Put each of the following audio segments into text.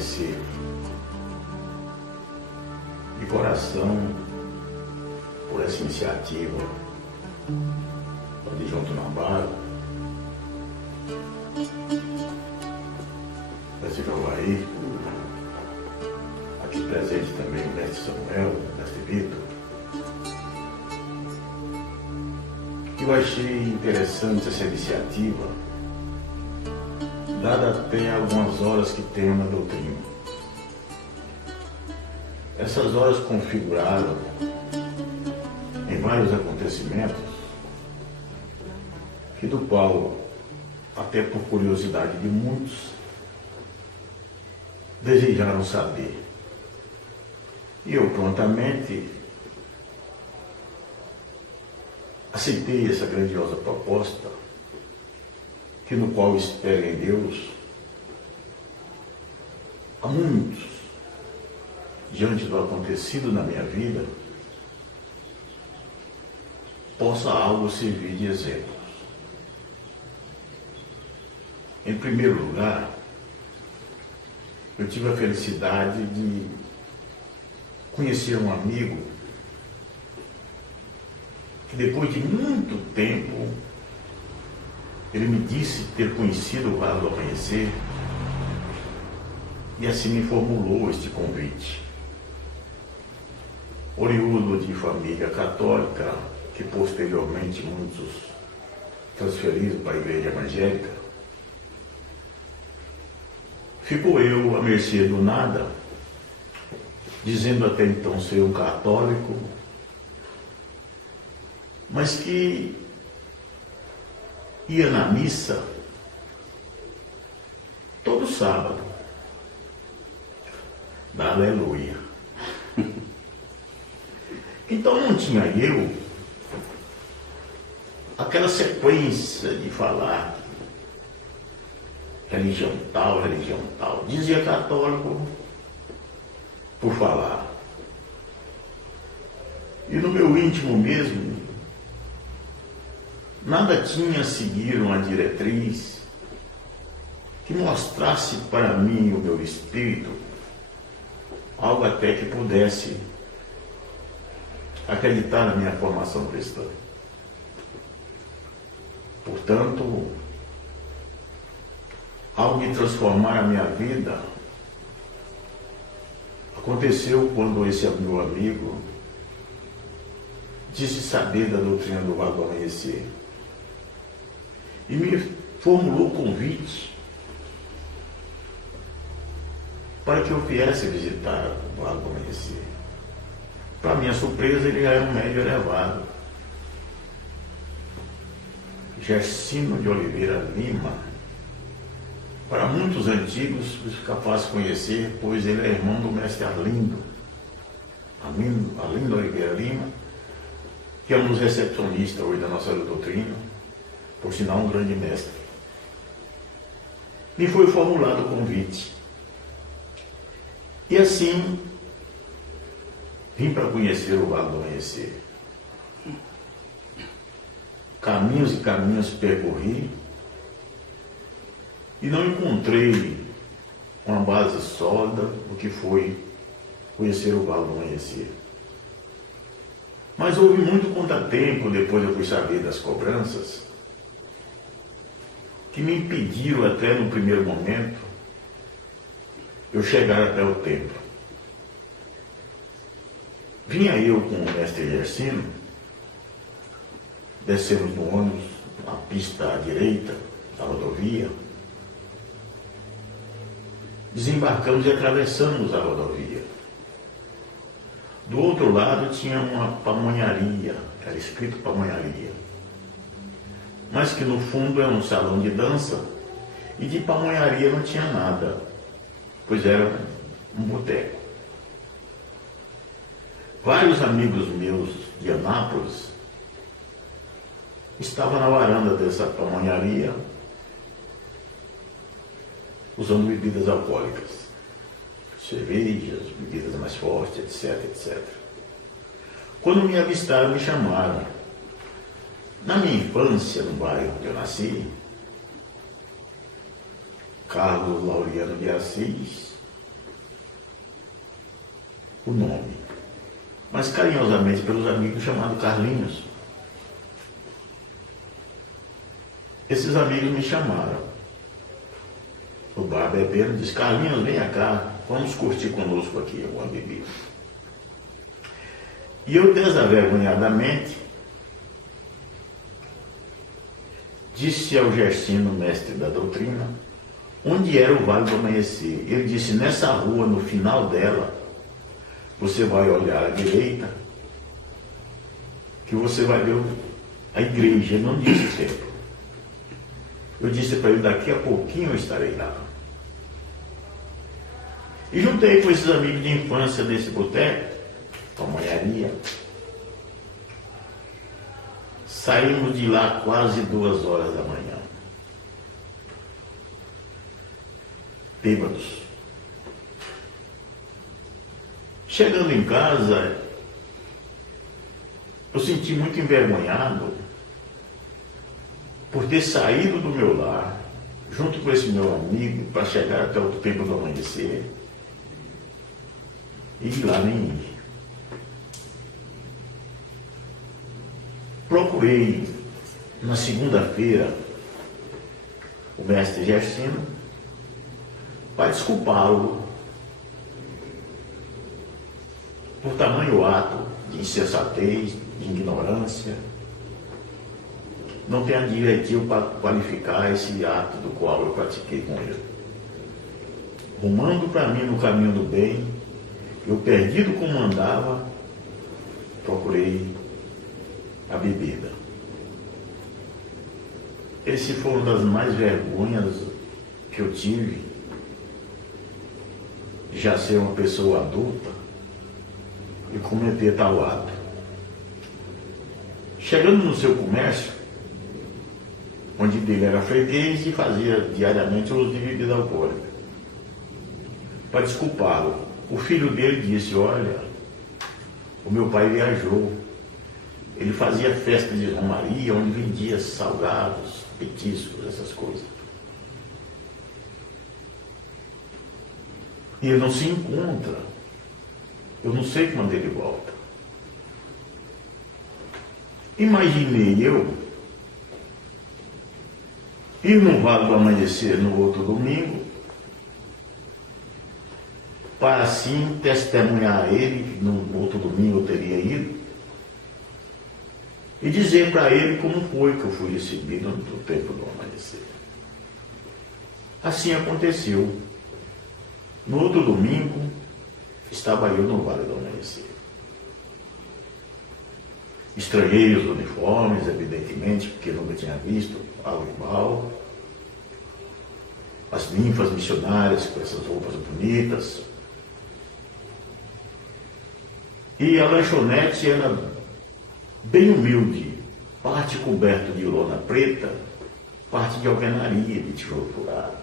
agradecer de coração por essa iniciativa de João Tunambaro, mestre Javaí, aqui presente também o mestre Samuel, o mestre Vitor. Eu achei interessante essa iniciativa, dada até algumas horas que tenho na doutrina. Essas horas configuraram em vários acontecimentos, que do qual, até por curiosidade de muitos, desejaram saber. E eu prontamente aceitei essa grandiosa proposta, que no qual espero em Deus, há muitos, diante do acontecido na minha vida, possa algo servir de exemplos. Em primeiro lugar, eu tive a felicidade de conhecer um amigo que depois de muito tempo ele me disse ter conhecido o Vale do Amanhecer e assim me formulou este convite. Oriundo de família católica, que posteriormente muitos transferiram para a igreja evangélica, ficou eu à mercê do nada, dizendo até então ser um católico, mas que ia na missa todo sábado. Aleluia. Então não tinha eu aquela sequência de falar religião tal. Dizia católico por falar. E no meu íntimo mesmo, nada tinha a seguir uma diretriz que mostrasse para mim, o meu espírito, algo até que pudesse acreditar na minha formação cristã. Portanto, ao me transformar a minha vida, aconteceu quando esse meu amigo disse saber da doutrina do Vale do Amanhecer e me formulou o convite para que eu viesse visitar o Vale do Amanhecer. Para minha surpresa, ele era um médium elevado, Gersino de Oliveira Lima. Para muitos antigos, capaz de conhecer, pois ele é irmão do mestre Arlindo Oliveira Lima, que é um dos recepcionistas hoje da nossa doutrina, por sinal um grande mestre. Me foi formulado o convite. E assim, vim para conhecer o Vale do Amanhecer. Caminhos e caminhos percorri e não encontrei uma base sólida do que foi conhecer o Vale do Amanhecer. Mas houve muito contratempo, depois eu fui saber das cobranças, que me impediram até no primeiro momento eu chegar até o templo. Vinha eu com o mestre Gersino, descemos do ônibus, a pista à direita da rodovia, desembarcamos e atravessamos a rodovia. Do outro lado tinha uma pamonharia, era escrito pamonharia, mas que no fundo era um salão de dança e de pamonharia não tinha nada, pois era um boteco. Vários amigos meus de Anápolis estavam na varanda dessa pamonharia usando bebidas alcoólicas, cervejas, bebidas mais fortes, etc. Quando me avistaram, me chamaram. Na minha infância, no bairro onde eu nasci, Carlos Laureano de Assis o nome, mas carinhosamente pelos amigos chamado Carlinhos. Esses amigos me chamaram no bar bebendo, disse: Carlinhos, venha cá, vamos curtir conosco aqui alguma bebida. E eu desavergonhadamente disse ao Gersino, mestre da doutrina, onde era o Vale do Amanhecer. Ele disse: nessa rua, no final dela, você vai olhar à direita, que você vai ver a igreja. Ele não disse o templo. Eu disse para ele: daqui a pouquinho eu estarei lá. E juntei com esses amigos de infância desse boteco, pamonharia. Saímos de lá quase 2 horas da manhã. Bêbados. Chegando em casa, eu senti muito envergonhado por ter saído do meu lar, junto com esse meu amigo, para chegar até o tempo do amanhecer, e de lá nem ir. Procurei, na segunda-feira, o mestre Gersino, para desculpá-lo por tamanho ato de insensatez, de ignorância. Não tem adjetivo para qualificar esse ato do qual eu pratiquei com ele. Rumando para mim no caminho do bem, eu, perdido como andava, procurei a bebida. Esse foi uma das mais vergonhas que eu tive, de já ser uma pessoa adulta e cometer tal ato. Chegando no seu comércio, onde dele era freguês e fazia diariamente uso de bebida alcoólica, para desculpá-lo, o filho dele disse: olha, o meu pai viajou, ele fazia festa de romaria, onde vendia salgados, petiscos, essas coisas. E ele não se encontra. Eu não sei quando ele volta. Imaginei eu ir no Vale do Amanhecer no outro domingo, para assim testemunhar a ele, que no outro domingo eu teria ido, e dizer para ele como foi que eu fui recebido no tempo do amanhecer. Assim aconteceu. No outro domingo, estava eu no Vale do Amanhecer. Estranhei os uniformes, evidentemente, porque nunca tinha visto algo igual. As ninfas missionárias com essas roupas bonitas. E a lanchonete era bem humilde, parte coberta de lona preta, parte de alvenaria, de tijolo furado,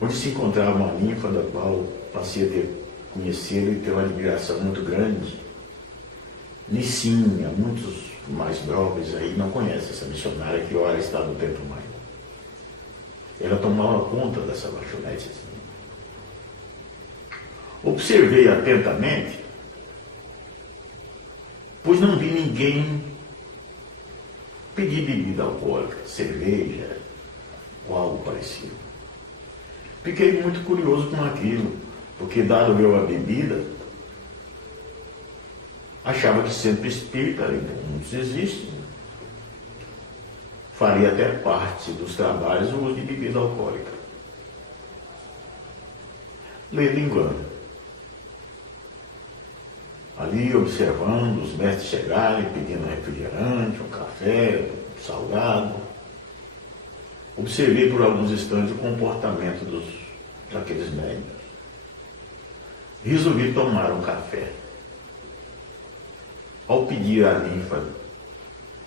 onde se encontrava uma ninfa da qual passei a conhecê-la e ter uma admiração muito grande. Nicinha, muitos mais jovens aí não conhecem essa missionária que ora está no Templo Maior. Ela tomava conta dessa lanchonete. Observei atentamente, pois não vi ninguém pedir bebida alcoólica, cerveja ou algo parecido. Fiquei muito curioso com aquilo, porque dado eu a bebida, achava que centro espírita, muitos existem, faria até parte dos trabalhos o uso de bebida alcoólica. Ledo engano. Ali observando os mestres chegarem, pedindo refrigerante, um café, um salgado. Observei por alguns instantes o comportamento daqueles médiuns. Resolvi tomar um café. Ao pedir à ninfa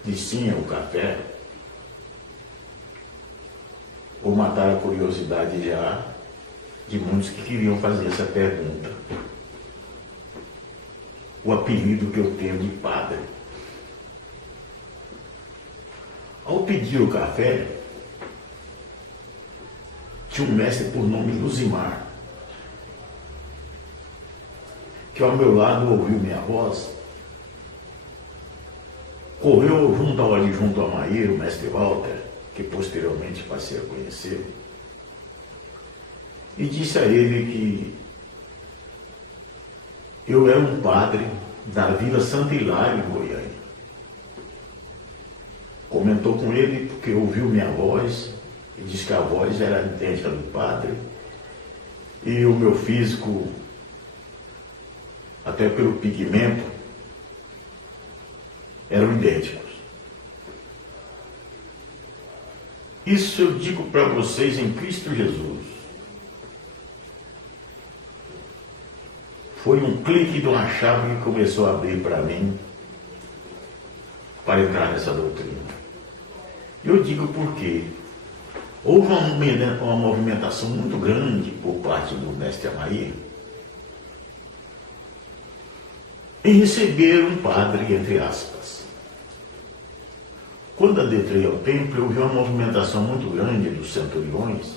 de sim ao café, vou matar a curiosidade já de muitos que queriam fazer essa pergunta. O apelido que eu tenho de padre. Ao pedir o café, tinha um mestre por nome Luzimar. que ao meu lado ouviu minha voz, correu junto ao adjunto Amair, o mestre Walter, que posteriormente passei a conhecer, e disse a ele que eu era um padre da Vila Santa Hilária, em Goiânia. Comentou com ele porque ouviu minha voz e disse que a voz era idêntica do padre e o meu físico, até pelo pigmento, eram idênticos. Isso eu digo para vocês em Cristo Jesus. Foi um clique de uma chave que começou a abrir para mim para entrar nessa doutrina. Eu digo porque houve uma movimentação muito grande por parte do mestre Amair em receber um padre, entre aspas. Quando adentrei ao templo, eu vi uma movimentação muito grande dos centuriões,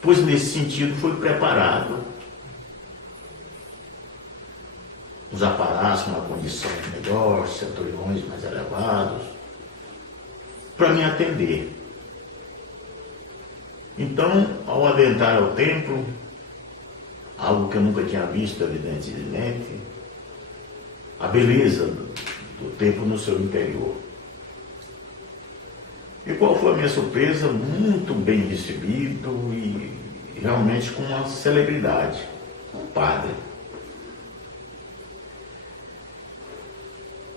pois nesse sentido foi preparado os aparatos com uma condição melhor, centuriões mais elevados, para me atender. Então, ao adentrar ao templo, algo que eu nunca tinha visto evidentemente, a beleza do templo no seu interior. E qual foi a minha surpresa? Muito bem recebido e realmente com uma celebridade, um padre.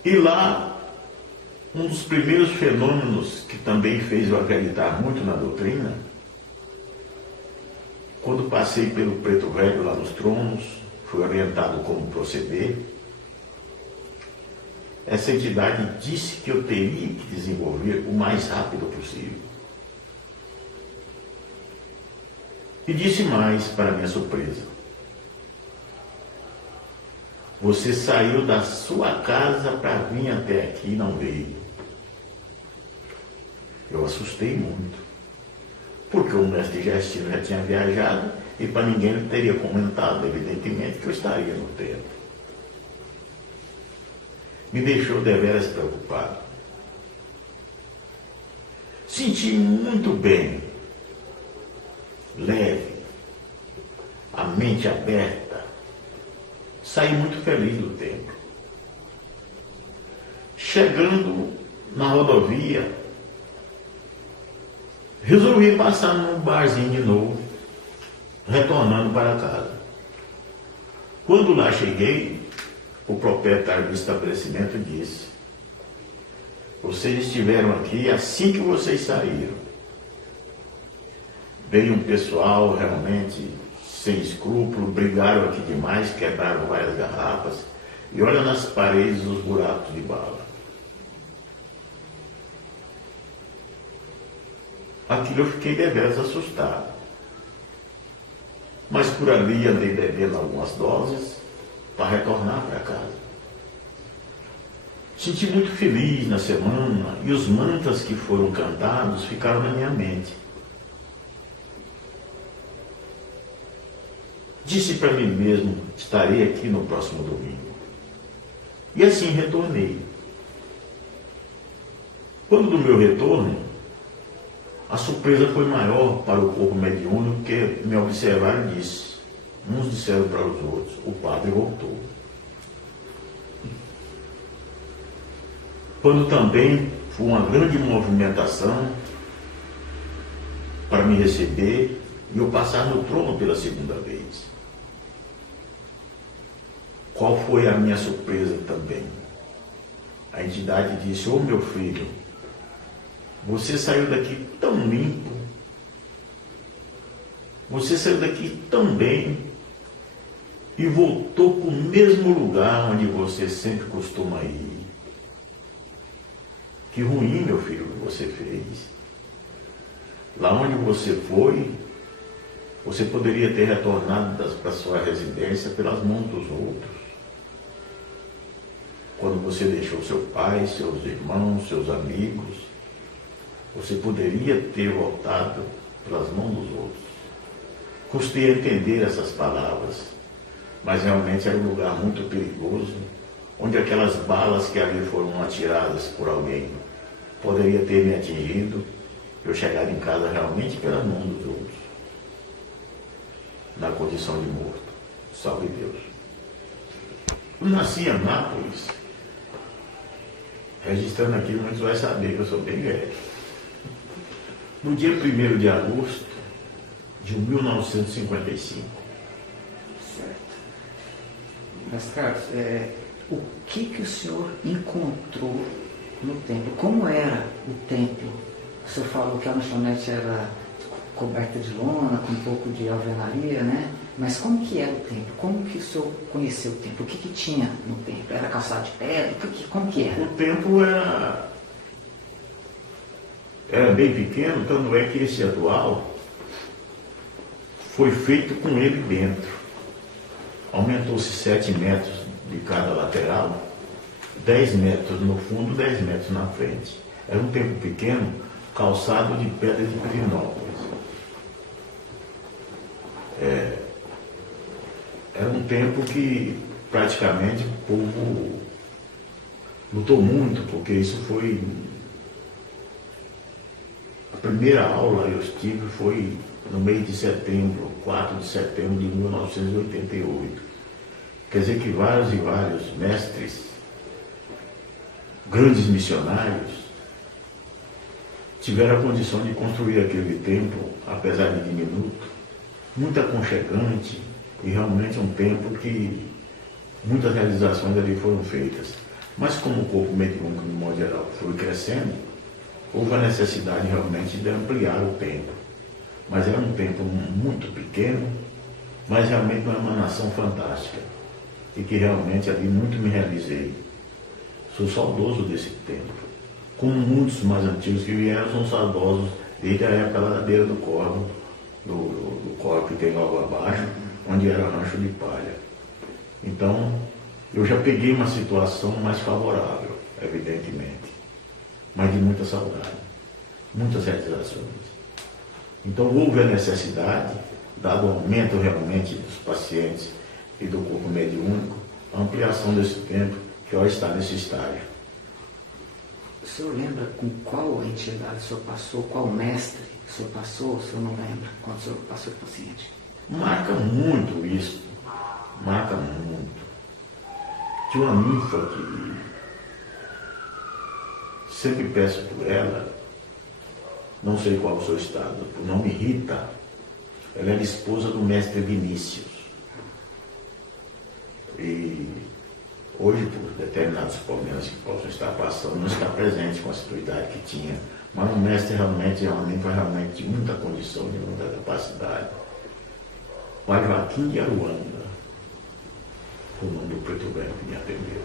E lá, um dos primeiros fenômenos que também fez eu acreditar muito na doutrina, quando passei pelo Preto Velho lá nos tronos, fui orientado como proceder, essa entidade disse que eu teria que desenvolver o mais rápido possível. E disse mais, para minha surpresa: você saiu da sua casa para vir até aqui e não veio. Eu assustei muito, porque o mestre Gestino já tinha viajado e para ninguém ele teria comentado, evidentemente, que eu estaria no templo. Me deixou deveras preocupado. Senti muito bem, leve, a mente aberta. Saí muito feliz do templo. Chegando na rodovia, resolvi passar num barzinho de novo, retornando para casa. Quando lá cheguei, o proprietário do estabelecimento disse: vocês estiveram aqui assim que vocês saíram. Veio um pessoal realmente sem escrúpulo, brigaram aqui demais, quebraram várias garrafas e olha nas paredes os buracos de bala. Aquilo eu fiquei deveras assustado. Mas por ali andei bebendo algumas doses para retornar para casa. Senti muito feliz na semana e os mantras que foram cantados ficaram na minha mente. Disse para mim mesmo: estarei aqui no próximo domingo. E assim retornei. Quando do meu retorno, a surpresa foi maior para o corpo mediúnico, porque me observaram e disse, uns disseram para os outros: o padre voltou. Quando também foi uma grande movimentação para me receber e eu passar no trono pela segunda vez. Qual foi a minha surpresa também? A entidade disse: ô meu filho, você saiu daqui tão limpo, você saiu daqui tão bem e voltou para o mesmo lugar onde você sempre costuma ir. Que ruim, meu filho, que você fez. Lá onde você foi, você poderia ter retornado para sua residência pelas mãos dos outros. Quando você deixou seu pai, seus irmãos, seus amigos, você poderia ter voltado pelas mãos dos outros. Custei a entender essas palavras, mas realmente era um lugar muito perigoso, onde aquelas balas que ali foram atiradas por alguém poderia ter me atingido, eu chegar em casa realmente pela mão dos outros, na condição de morto. Salve Deus. Eu nasci em Anápolis, registrando aqui, muitos vão saber que eu sou bem velho. No dia 1º de agosto de 1955. Certo. Mas, Carlos, o que o senhor encontrou no templo? Como era o templo? O senhor falou que a lanchonete era coberta de lona, com um pouco de alvenaria, né? Mas como que era o templo? Como que o senhor conheceu o templo? O que tinha no templo? Era calçado de pedra? Como que era? O templo era bem pequeno, tanto é que esse atual foi feito com ele dentro. Aumentou-se 7 metros de cada lateral, 10 metros no fundo, 10 metros na frente. Era um templo pequeno, calçado de pedra de Pirinópolis. Era um tempo que praticamente o povo lutou muito, porque isso foi... A primeira aula eu estive foi no mês de setembro, 4 de setembro de 1988. Quer dizer que vários e vários mestres, grandes missionários, tiveram a condição de construir aquele templo, apesar de diminuto, muito aconchegante, e realmente um templo que muitas realizações ali foram feitas. Mas como o corpo mediúnico, de modo geral, foi crescendo, houve a necessidade realmente de ampliar o templo. Mas era um templo muito pequeno, mas realmente uma emanação fantástica. E que realmente ali muito me realizei. Sou saudoso desse templo. Como muitos mais antigos que vieram são saudosos desde a época lá da beira do córrego, do córrego que tem logo abaixo, onde era rancho de palha. Então, eu já peguei uma situação mais favorável, evidentemente, mas de muita saudade, muitas realizações. Então, houve a necessidade, dado o aumento realmente dos pacientes e do corpo mediúnico, a ampliação desse tempo que hoje está nesse estágio. O senhor lembra com qual entidade o senhor passou, qual mestre o senhor passou? O senhor não lembra quando o senhor passou o paciente? Marca muito isso, marca muito. Tinha uma ninfa que sempre peço por ela, não sei qual é o seu estado, o nome Rita. Ela era esposa do mestre Vinícius. E hoje, por determinados problemas que possam estar passando, não está presente com a assiduidade que tinha. Mas um mestre realmente foi realmente de muita condição, de muita capacidade. Pai Joaquim de Aruanda, o nome do preto velho que me atendeu.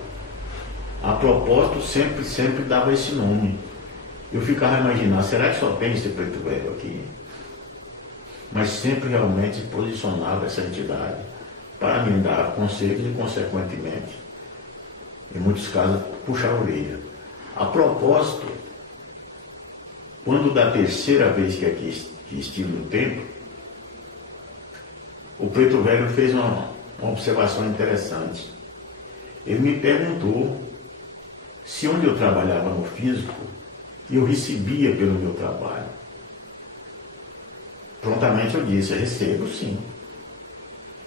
A propósito, sempre dava esse nome. Eu ficava imaginando, será que só tem esse preto velho aqui? Mas sempre realmente posicionava essa entidade para me dar conselhos e, consequentemente, em muitos casos, puxar a orelha. A propósito, quando da terceira vez que estive no templo, o preto velho fez uma observação interessante. Ele me perguntou se onde eu trabalhava no físico, eu recebia pelo meu trabalho. Prontamente eu disse, eu recebo sim.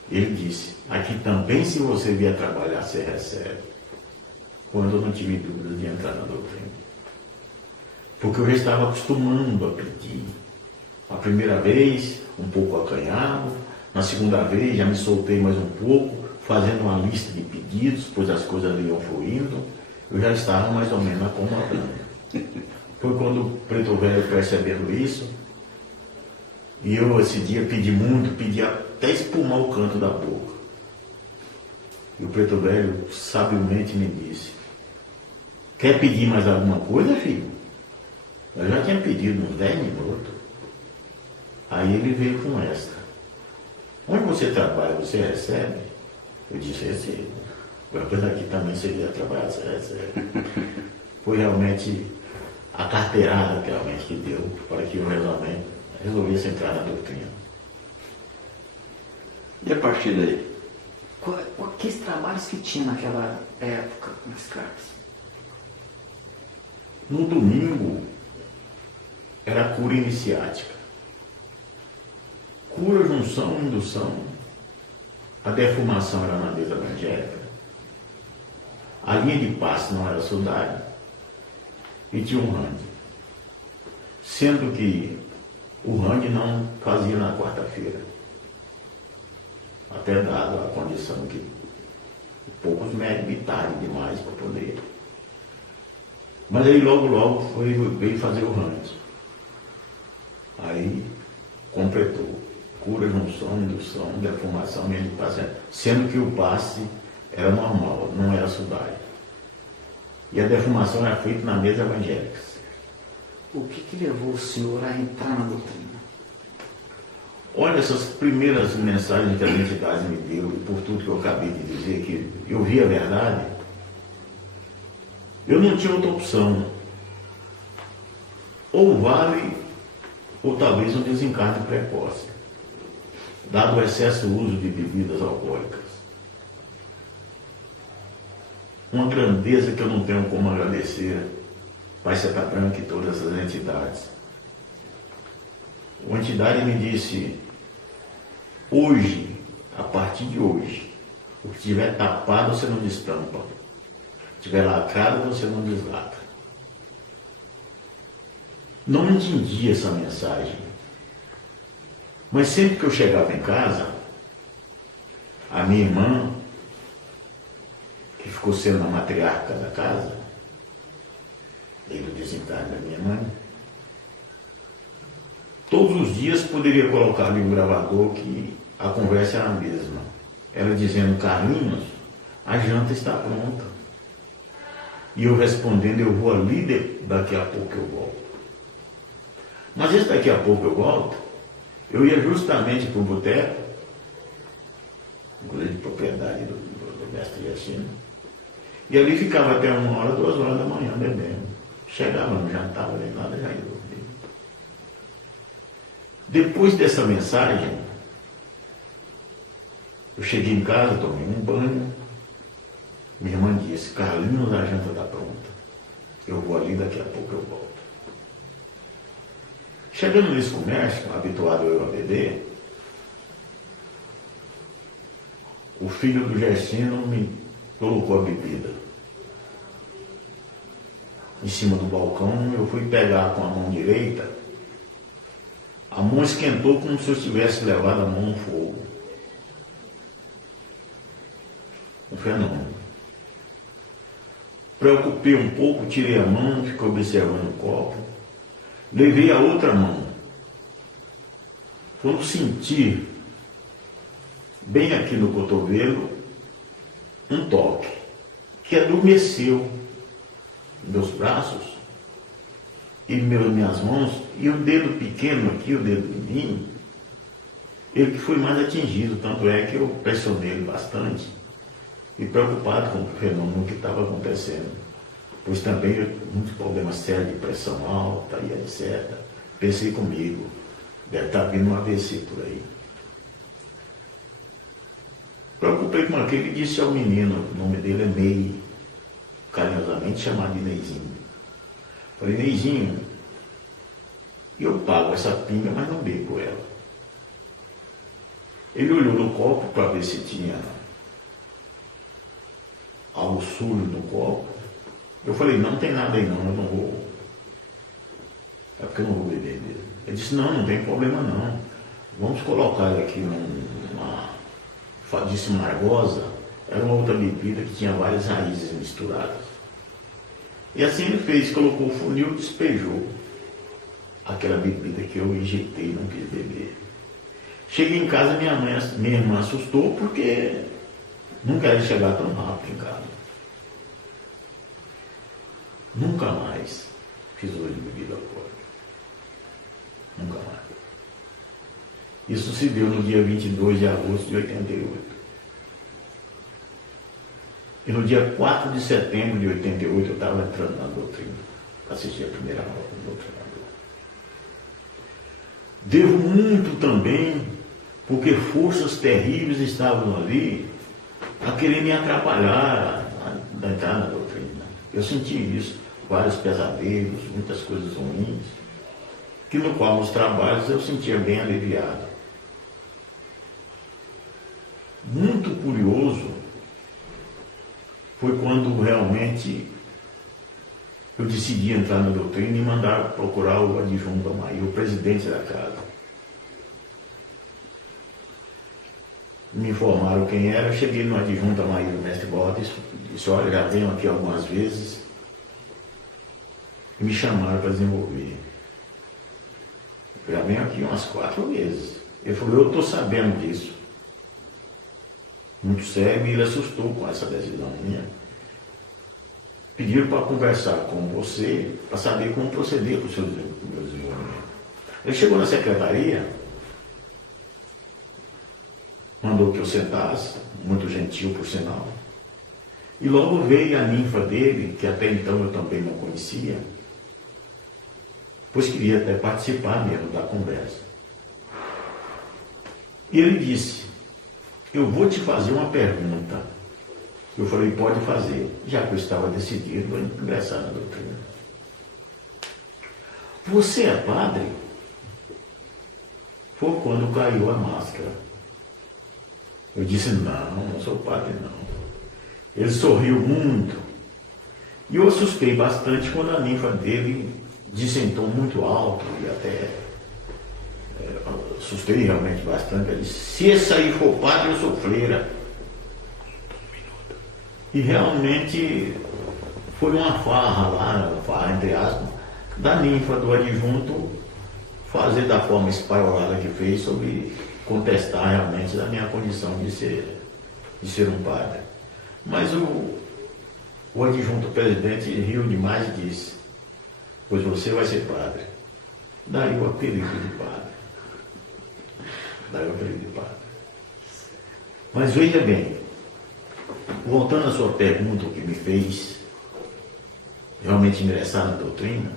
Ele disse, aqui também se você vier trabalhar, você recebe. Quando eu não tive dúvidas de entrar na doutrina. Porque eu já estava acostumando a pedir. A primeira vez, um pouco acanhado. Na segunda vez, já me soltei mais um pouco, fazendo uma lista de pedidos, pois as coisas ali iam fluindo. Eu já estava mais ou menos acomodando. Foi quando o preto velho, percebendo isso, e eu esse dia pedi muito, pedi até espumar o canto da boca. E o preto velho sabiamente me disse, quer pedir mais alguma coisa, filho? Eu já tinha pedido uns 10 minutos. Aí ele veio com esta. Onde você trabalha, você recebe? Eu disse, recebo. Apesar aqui também você vier trabalhar, você recebe. Foi realmente a carteirada realmente que deu para que eu resolvesse entrar na doutrina. E a partir daí? Que trabalhos que tinha naquela época nas cartas? No domingo era cura iniciática. Cura, junção, indução. A defumação era na mesa evangélica. A linha de passe não era saudade. E tinha um randy. Sendo que o randy não fazia na quarta-feira. Até dado a condição que poucos médicos tarde demais para poder. Mas aí logo veio fazer o randy. Aí completou. Cura, junção, indução, defumação, linha de passe. Sendo que o passe era normal, não era saudade. E a defumação era feita na mesa evangélica. O que levou o senhor a entrar na doutrina? Olha, essas primeiras mensagens que a entidade me deu, e por tudo que eu acabei de dizer, que eu vi a verdade, eu não tinha outra opção. Ou vale, ou talvez um desencarne precoce, dado o excesso uso de bebidas alcoólicas. Uma grandeza que eu não tenho como agradecer Pai Seta Branca e todas as entidades. Uma entidade me disse, hoje, a partir de hoje, o que estiver tapado você não destampa, o que estiver lacrado você não deslacra. Não entendi essa mensagem, mas sempre que eu chegava em casa, a minha irmã, que ficou sendo a matriarca da casa, desde o desencarne da minha mãe, todos os dias poderia colocar ali um gravador que a conversa era a mesma. Ela dizendo, Carlinhos, a janta está pronta. E eu respondendo, eu vou ali, daqui a pouco eu volto. Mas esse daqui a pouco eu volto, eu ia justamente para o boteco, inclusive de propriedade do mestre Yacine, e ali ficava até 1 hora, 2 horas da manhã bebendo. Chegava, não jantava nem nada, já ia dormir. Depois dessa mensagem, eu cheguei em casa, tomei um banho, minha irmã disse, Carlinhos, a janta está pronta. Eu vou ali, daqui a pouco eu volto. Chegando nesse comércio, habituado eu a beber, o filho do Gercino me colocou a bebida em cima do balcão. Eu fui pegar com a mão direita, a mão esquentou como se eu tivesse levado a mão no fogo. Um fenômeno. Preocupei um pouco, tirei a mão, fiquei observando o copo, levei a outra mão. Quando senti, bem aqui no cotovelo, um toque, que adormeceu meus braços e minhas mãos, e o dedo pequeno aqui, o dedo mindinho, ele que foi mais atingido, tanto é que eu pressionei ele bastante, e preocupado com o fenômeno que estava acontecendo, pois também muitos problemas sérios de pressão alta e etc. Pensei comigo, deve estar vindo um AVC por aí. Preocupei com aquele e disse ao menino, o nome dele é Ney, carinhosamente chamado de Neizinho. Falei, Neizinho, eu pago essa pinga, mas não bebo ela. Ele olhou no copo para ver se tinha algo sujo no copo. Eu falei, não tem nada aí não, eu não vou. É porque eu não vou beber mesmo. Ele disse, não tem problema não. Vamos colocar aqui numa disse Margosa, era uma outra bebida que tinha várias raízes misturadas. E assim ele fez, colocou o funil e despejou aquela bebida que eu injetei e não quis beber. Cheguei em casa, minha irmã assustou porque nunca ia chegar tão rápido em casa. Nunca mais fiz uso de bebida alcoólica. Nunca mais. Isso se deu no dia 22 de agosto de 88. E no dia 4 de setembro de 88 eu estava entrando na doutrina para assistir a primeira aula do doutrinador. Devo muito também porque forças terríveis estavam ali a querer me atrapalhar na entrada na doutrina. Eu senti isso, vários pesadelos, muitas coisas ruins, que no qual nos trabalhos eu sentia bem aliviado. Muito curioso foi quando realmente eu decidi entrar na doutrina e mandar procurar o adjunto Amair, o presidente da casa. Me informaram quem era, eu cheguei no adjunto Amair do mestre Borges, disse, olha, já venho aqui algumas vezes, e me chamaram para desenvolver. Eu já venho aqui umas 4 vezes. Ele falou, eu estou sabendo disso. Muito sério, e ele assustou com essa decisão minha. Pediram para conversar com você, para saber como proceder com o seu desenvolvimento. Ele chegou na secretaria, mandou que eu sentasse, muito gentil por sinal, e logo veio a ninfa dele, que até então eu também não conhecia, pois queria até participar mesmo da conversa. E ele disse, eu vou te fazer uma pergunta. Eu falei, pode fazer, já que eu estava decidido a ingressar na doutrina. Você é padre? Foi quando caiu a máscara. Eu disse, não sou padre não. Ele sorriu muito. E eu assustei bastante quando a ninfa dele dissentou muito alto e até assustei realmente bastante. Ele disse, se esse aí for padre, eu sou freira. E realmente foi uma farra lá, uma farra entre aspas, da ninfa do adjunto fazer da forma espaiolada que fez sobre contestar realmente a minha condição de ser um padre. Mas o adjunto presidente riu demais e disse, pois você vai ser padre. Daí o apelido de padre. Mas veja bem, voltando à sua pergunta, o que me fez realmente ingressar na doutrina,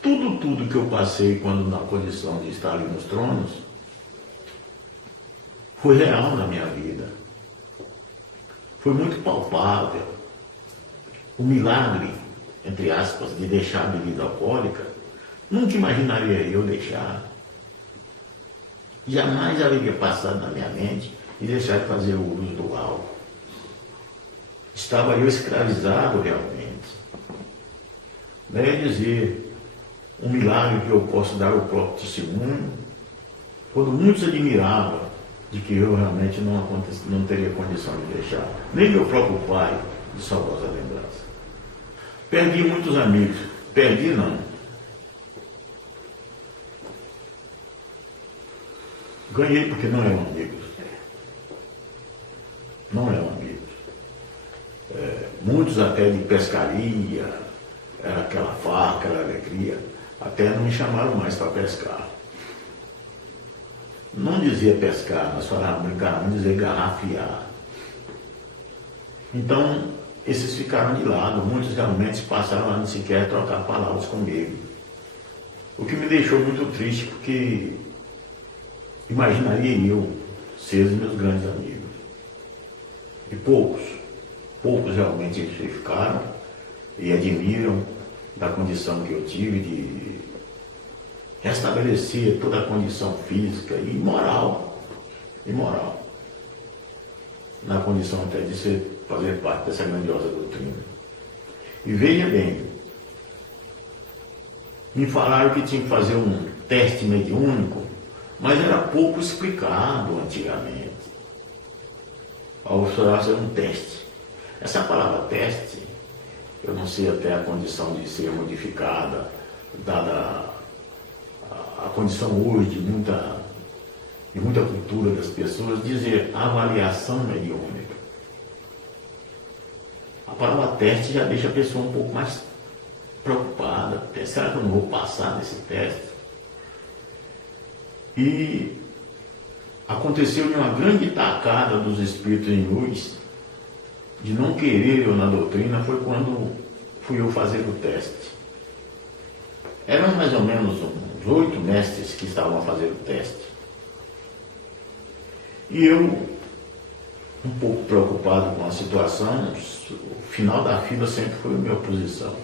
tudo que eu passei quando na condição de estar ali nos tronos, foi real na minha vida. Foi muito palpável. O milagre, entre aspas, de deixar a bebida alcoólica, nunca imaginaria eu deixar. Jamais haveria passado na minha mente e deixar de fazer o uso do álcool. Estava eu escravizado realmente. Daí dizer, um milagre que eu posso dar ao próprio testemunho, quando muitos admiravam de que eu realmente não teria condição de deixar, nem meu próprio pai, de saudosa lembrança. Perdi muitos amigos, perdi não. Ganhei porque não eram amigos. Não eram amigos. Muitos até de pescaria, era aquela farra, aquela alegria, até não me chamaram mais para pescar. Não dizia pescar, nós falávamos brincar, dizer garrafiar. Então, esses ficaram de lado, muitos realmente passaram a nem sequer trocar palavras comigo. O que me deixou muito triste, porque imaginaria eu ser os meus grandes amigos. E poucos realmente ficaram e admiram da condição que eu tive de restabelecer toda a condição física e moral, na condição até de fazer parte dessa grandiosa doutrina. E veja bem, me falaram que tinha que fazer um teste mediúnico, mas era pouco explicado antigamente. Ao fazer um teste. Essa palavra teste, eu não sei até a condição de ser modificada, dada a condição hoje de muita cultura das pessoas, dizer avaliação mediúnica. A palavra teste já deixa a pessoa um pouco mais preocupada. Será que eu não vou passar nesse teste? E aconteceu uma grande tacada dos espíritos em luz de não querer eu na doutrina, foi quando fui eu fazer o teste. Eram mais ou menos uns 8 mestres que estavam a fazer o teste. E eu um pouco preocupado com a situação, o final da fila sempre foi a minha posição.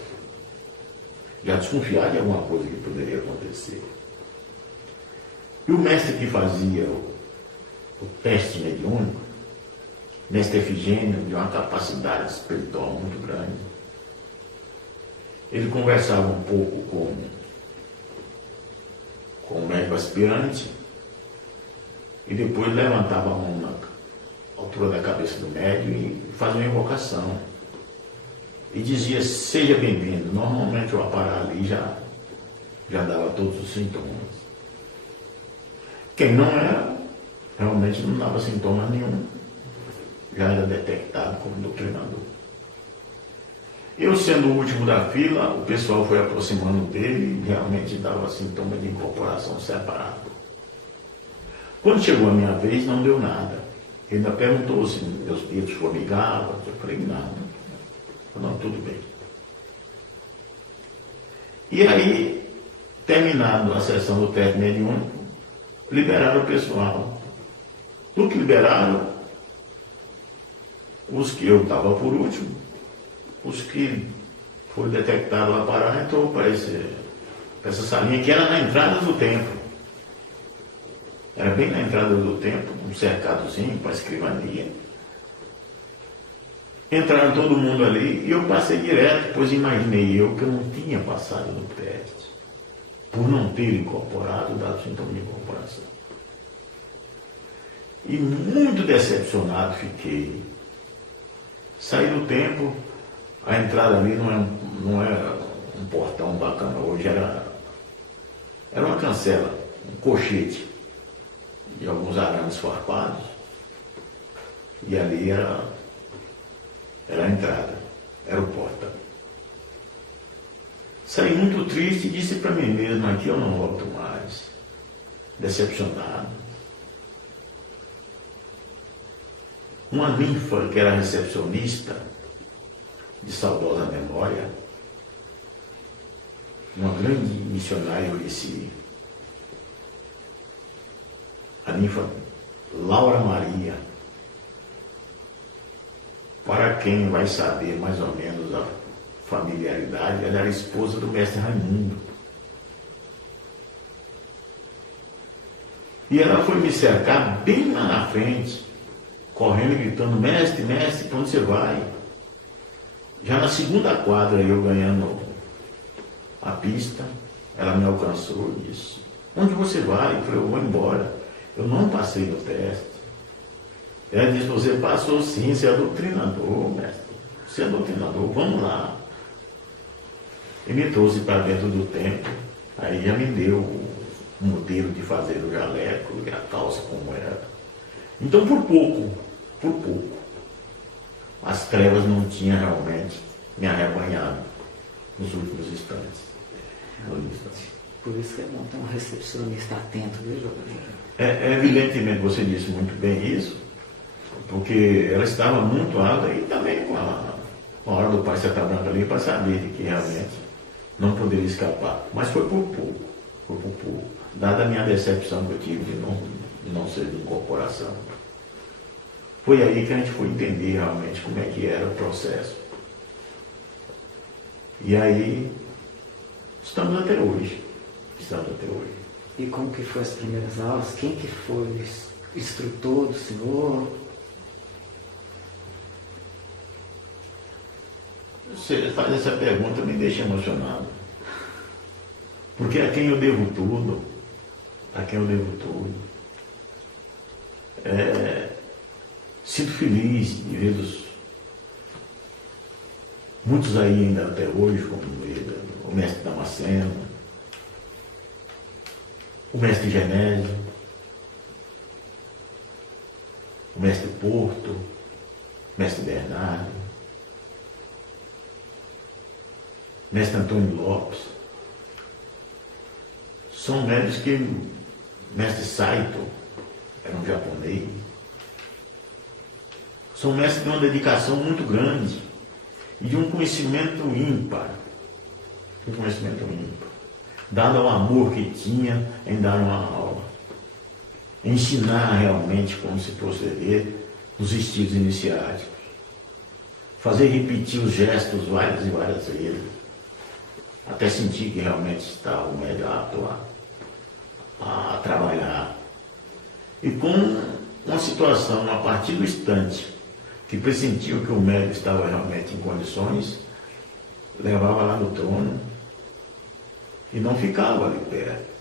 Já desconfiar de alguma coisa que poderia acontecer. E o mestre que fazia o teste mediúnico, mestre Efigênio, de uma capacidade espiritual muito grande, ele conversava um pouco com o médico aspirante e depois levantava a mão na altura da cabeça do médico e fazia uma invocação. E dizia, seja bem-vindo. Normalmente o aparelho ali já dava todos os sintomas. Quem não era, realmente não dava sintoma nenhum. Já era detectado como doutrinador. Eu, sendo o último da fila, o pessoal foi aproximando dele e realmente dava sintoma de incorporação separado. Quando chegou a minha vez, não deu nada. Ele ainda perguntou se meus dedos formigavam. Eu falei, não, tudo bem. E aí, terminado a sessão do teste mediúnico, liberaram o pessoal. No que liberaram, os que eu estava por último, os que foram detectados lá parar, entrou para essa salinha que era na entrada do templo. Era bem na entrada do templo, um cercadozinho para a escrivania. Entraram todo mundo ali e eu passei direto, pois imaginei eu que eu não tinha passado no teste, por não ter incorporado, dado sintoma de incorporação. E muito decepcionado fiquei. Saí do templo, a entrada ali não era um portão bacana, hoje era uma cancela, um cochete de alguns arames farpados, e ali era a entrada, era o portão. Saí muito triste e disse para mim mesmo, aqui eu não volto mais, decepcionado. Uma ninfa que era recepcionista, de saudosa memória, uma grande missionária em Recife, a ninfa Laura Maria, para quem vai saber mais ou menos a familiaridade, ela era esposa do mestre Raimundo. E ela foi me cercar bem lá na frente, correndo e gritando, mestre, mestre, para onde você vai? Já na segunda quadra, eu ganhando a pista, ela me alcançou e disse, onde você vai? Eu falei, eu vou embora. Eu não passei no teste. Ela disse, você passou sim, você é doutrinador, mestre. Você é doutrinador, vamos lá. E me trouxe para dentro do templo, aí já me deu o modelo de fazer o jaleco e a calça como era. Então, por pouco, as trevas não tinham realmente me arrebanhado nos últimos instantes. Por isso que é bom ter um recepcionista atento, viu, João? Evidentemente, você disse muito bem isso, porque ela estava muito alta e também com a hora do pai Seta Branca ali para saber de que realmente não poderia escapar. Mas foi por pouco, dada a minha decepção que eu tive de não ser de incorporação. Foi aí que a gente foi entender realmente como é que era o processo. E aí, estamos até hoje. E como que foi as primeiras aulas? Quem que foi o instrutor do senhor? Você faz essa pergunta, me deixa emocionado. Porque a quem eu devo tudo, sinto feliz de vê-los, muitos aí ainda até hoje, como o mestre Damasceno, o mestre Genésio, o mestre Porto, o mestre Bernardo, o mestre Antônio Lopes. São médios que, mestre Saito, era um japonês, são mestres de uma dedicação muito grande e de um conhecimento ímpar. Dado ao amor que tinha em dar uma aula, ensinar realmente como se proceder os estilos iniciáticos, fazer repetir os gestos várias e várias vezes, até sentir que realmente está o médium apto a trabalhar. E com uma situação, a partir do instante que pressentiu que o médium estava realmente em condições, levava lá no trono e não ficava ali perto.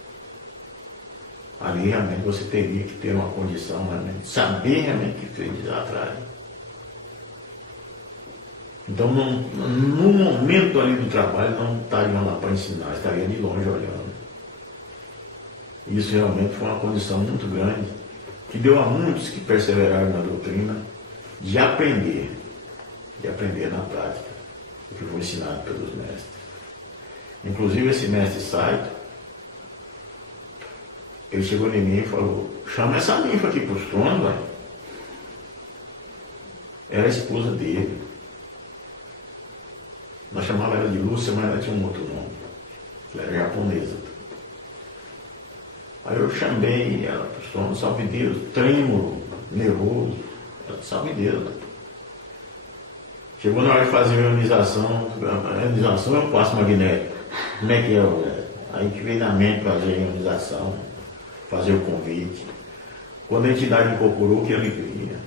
Ali realmente você teria que ter uma condição, realmente, saber realmente o que fez atrás. Então, no momento ali do trabalho, não estariam lá para ensinar, estaria de longe olhando. Isso realmente foi uma condição muito grande, que deu a muitos que perseveraram na doutrina de aprender na prática o que foi ensinado pelos mestres. Inclusive esse mestre Saito, ele chegou em mim e falou: chama essa ninfa aqui para os tronos, vai. Era a esposa dele. Nós chamávamos ela de Lúcia, mas ela tinha um outro nome. Ela era japonesa. Aí eu chamei ela para os tronos, salve Deus, trêmulo, nervoso, salve Deus. Chegou na hora de fazer a ionização é um passo magnético. Como é que é? Aí que veio na mente fazer a ionização, fazer o convite. Quando a entidade incorporou, que alegria.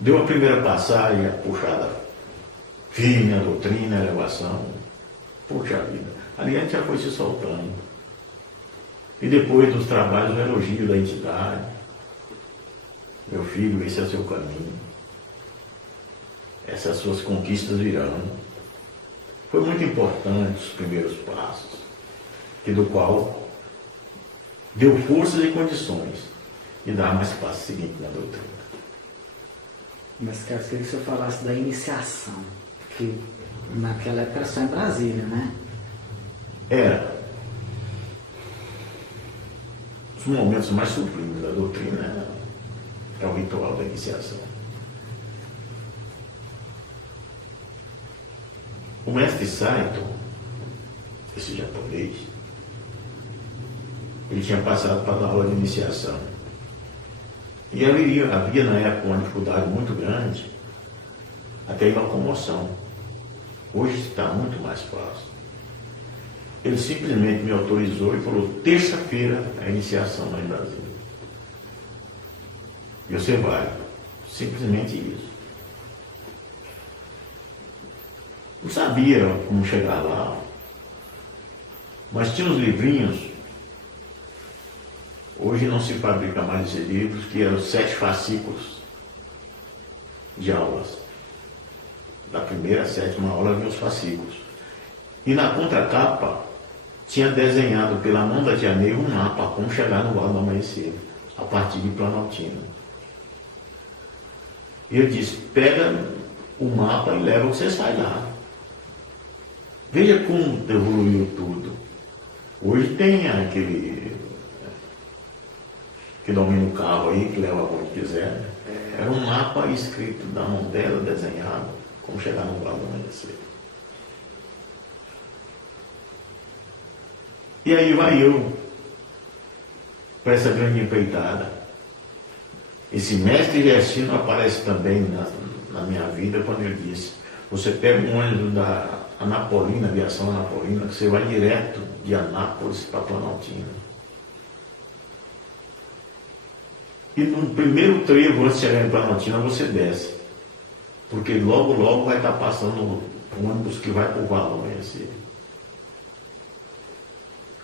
Deu a primeira passagem, a puxada firme, a doutrina, a elevação. Puxa vida. Ali a gente já foi se soltando. E depois dos trabalhos, o elogio da entidade. Meu filho, esse é o seu caminho. Essas suas conquistas virão. Foi muito importante os primeiros passos, do qual deu forças e condições de dar mais passo seguinte na doutrina. Mas quero que o senhor falasse da iniciação, que naquela época era só em Brasília, né? Era. Os momentos mais sublimes da doutrina é o ritual da iniciação. O mestre Saito, esse japonês, ele tinha passado para dar aula de iniciação. E havia na época uma dificuldade muito grande, até em locomoção. Hoje está muito mais fácil. Ele simplesmente me autorizou e falou: terça-feira a iniciação lá em Brasília. E você vai. Simplesmente isso. Não sabia como chegar lá, mas tinha uns livrinhos. Hoje não se fabrica mais esses livros, que eram 7 fascículos de aulas. Da primeira à 7ª aula havia os fascículos. E na contracapa tinha desenhado pela mão da tia Ney um mapa como chegar no Vale do Amanhecer, a partir de Planaltina. E eu disse: pega o mapa e leva, você sai lá. Veja como evoluiu tudo. Hoje tem aquele que domina o carro aí, que leva onde quiser. Era um mapa escrito da mão dela, desenhado, como chegar no Vale do Amanhecer. E aí vai eu para essa grande empreitada. Esse mestre Gestino aparece também na minha vida quando ele disse: você pega um ônibus da Anapolina, aviação Anapolina, que você vai direto de Anápolis para Planaltina. E no primeiro trevo, antes de chegar em Planaltina, você desce. Porque logo vai estar passando o ônibus que vai para o Vale do Amanhecer.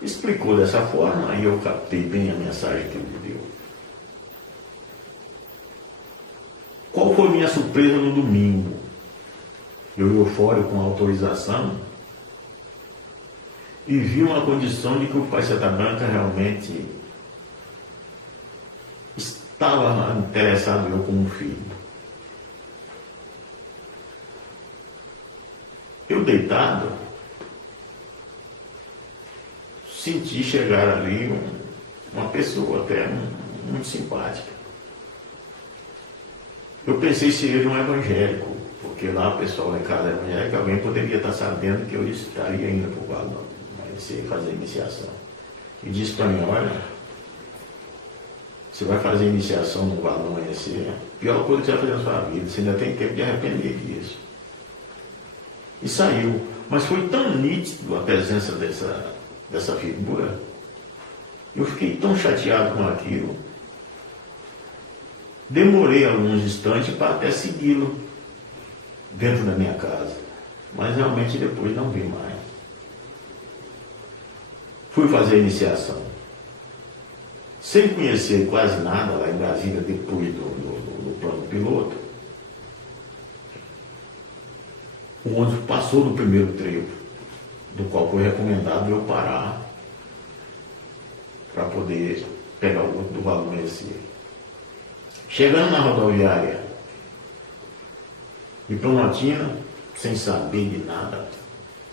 Explicou dessa forma, aí eu captei bem a mensagem que ele deu. Qual foi minha surpresa no domingo? Eu eufórico com a autorização e vi uma condição de que o Pai Seta Branca realmente estava interessado eu como filho. Eu deitado, senti chegar ali uma pessoa até muito simpática. Eu pensei se ele um evangélico, porque lá o pessoal lá em casa evangélica, alguém poderia estar sabendo que eu estaria indo para o Vale do Amanhecer fazer a iniciação. E disse para mim: olha, Você vai fazer iniciação no Vale do Amanhecer, a pior coisa que você vai fazer na sua vida, você ainda tem tempo de arrepender disso. E saiu. Mas foi tão nítido a presença dessa figura, eu fiquei tão chateado com aquilo. Demorei alguns instantes para até segui-lo dentro da minha casa, mas realmente depois não vi mais. Fui fazer a iniciação, sem conhecer quase nada lá em Brasília, depois do plano piloto. O ônibus passou do primeiro trevo, do qual foi recomendado eu parar para poder pegar o outro do Vale do Amanhecer. Chegando na rodoviária de Planaltina, sem saber de nada,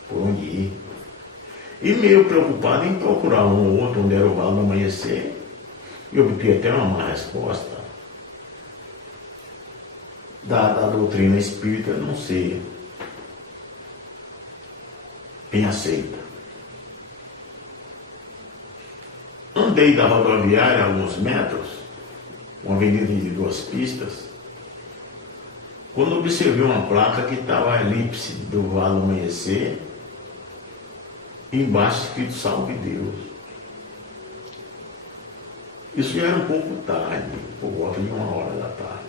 por onde ir, e meio preocupado em procurar um ou outro onde era o Vale do Amanhecer, eu obtive até uma má resposta. Da doutrina espírita, não sei quem aceita. Andei da rodoviária alguns metros, uma avenida de 2 pistas, quando observei uma placa que estava a elipse do Vale do Amanhecer, embaixo escrito Salve Deus. Isso já era um pouco tarde, por volta de 1h da tarde.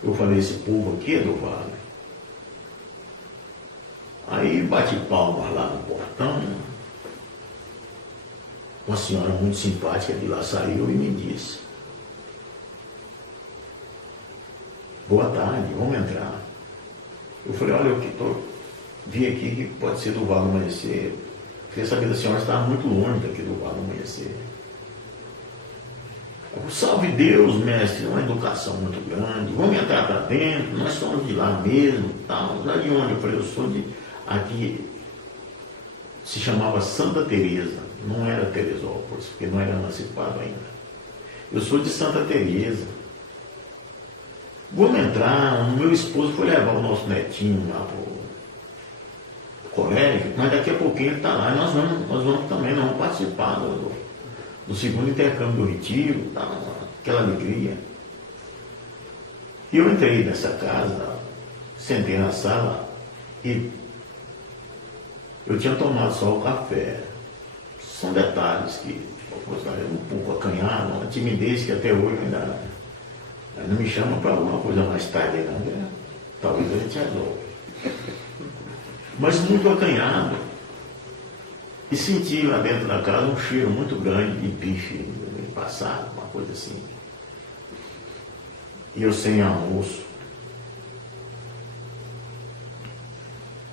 Eu falei, esse povo aqui é do Vale. Aí bate palmas lá no portão. Uma senhora muito simpática de lá saiu e me disse: boa tarde, vamos entrar. Eu falei, olha, vi aqui que pode ser do Vale do Amanhecer. Queria saber da senhora, estava muito longe daqui do Vale do Amanhecer. Salve Deus, mestre, uma educação muito grande, vamos entrar para dentro, nós somos de lá mesmo, tal. Lá de onde? Eu falei, eu sou de aqui, se chamava Santa Teresa, não era Teresópolis, porque não era emancipado ainda. Eu sou de Santa Teresa. Vamos entrar, o meu esposo foi levar o nosso netinho lá para o colégio, mas daqui a pouquinho ele está lá, e nós vamos também, nós vamos participar do segundo intercâmbio do retiro, aquela alegria. E eu entrei nessa casa, sentei na sala e eu tinha tomado só o café. São detalhes que um pouco acanhado, uma timidez que até hoje ainda não me chama para alguma coisa mais tarde, não, né? Talvez a gente resolve. Mas muito acanhado. E senti lá dentro da casa um cheiro muito grande de bife passado, uma coisa assim. E eu sem almoço.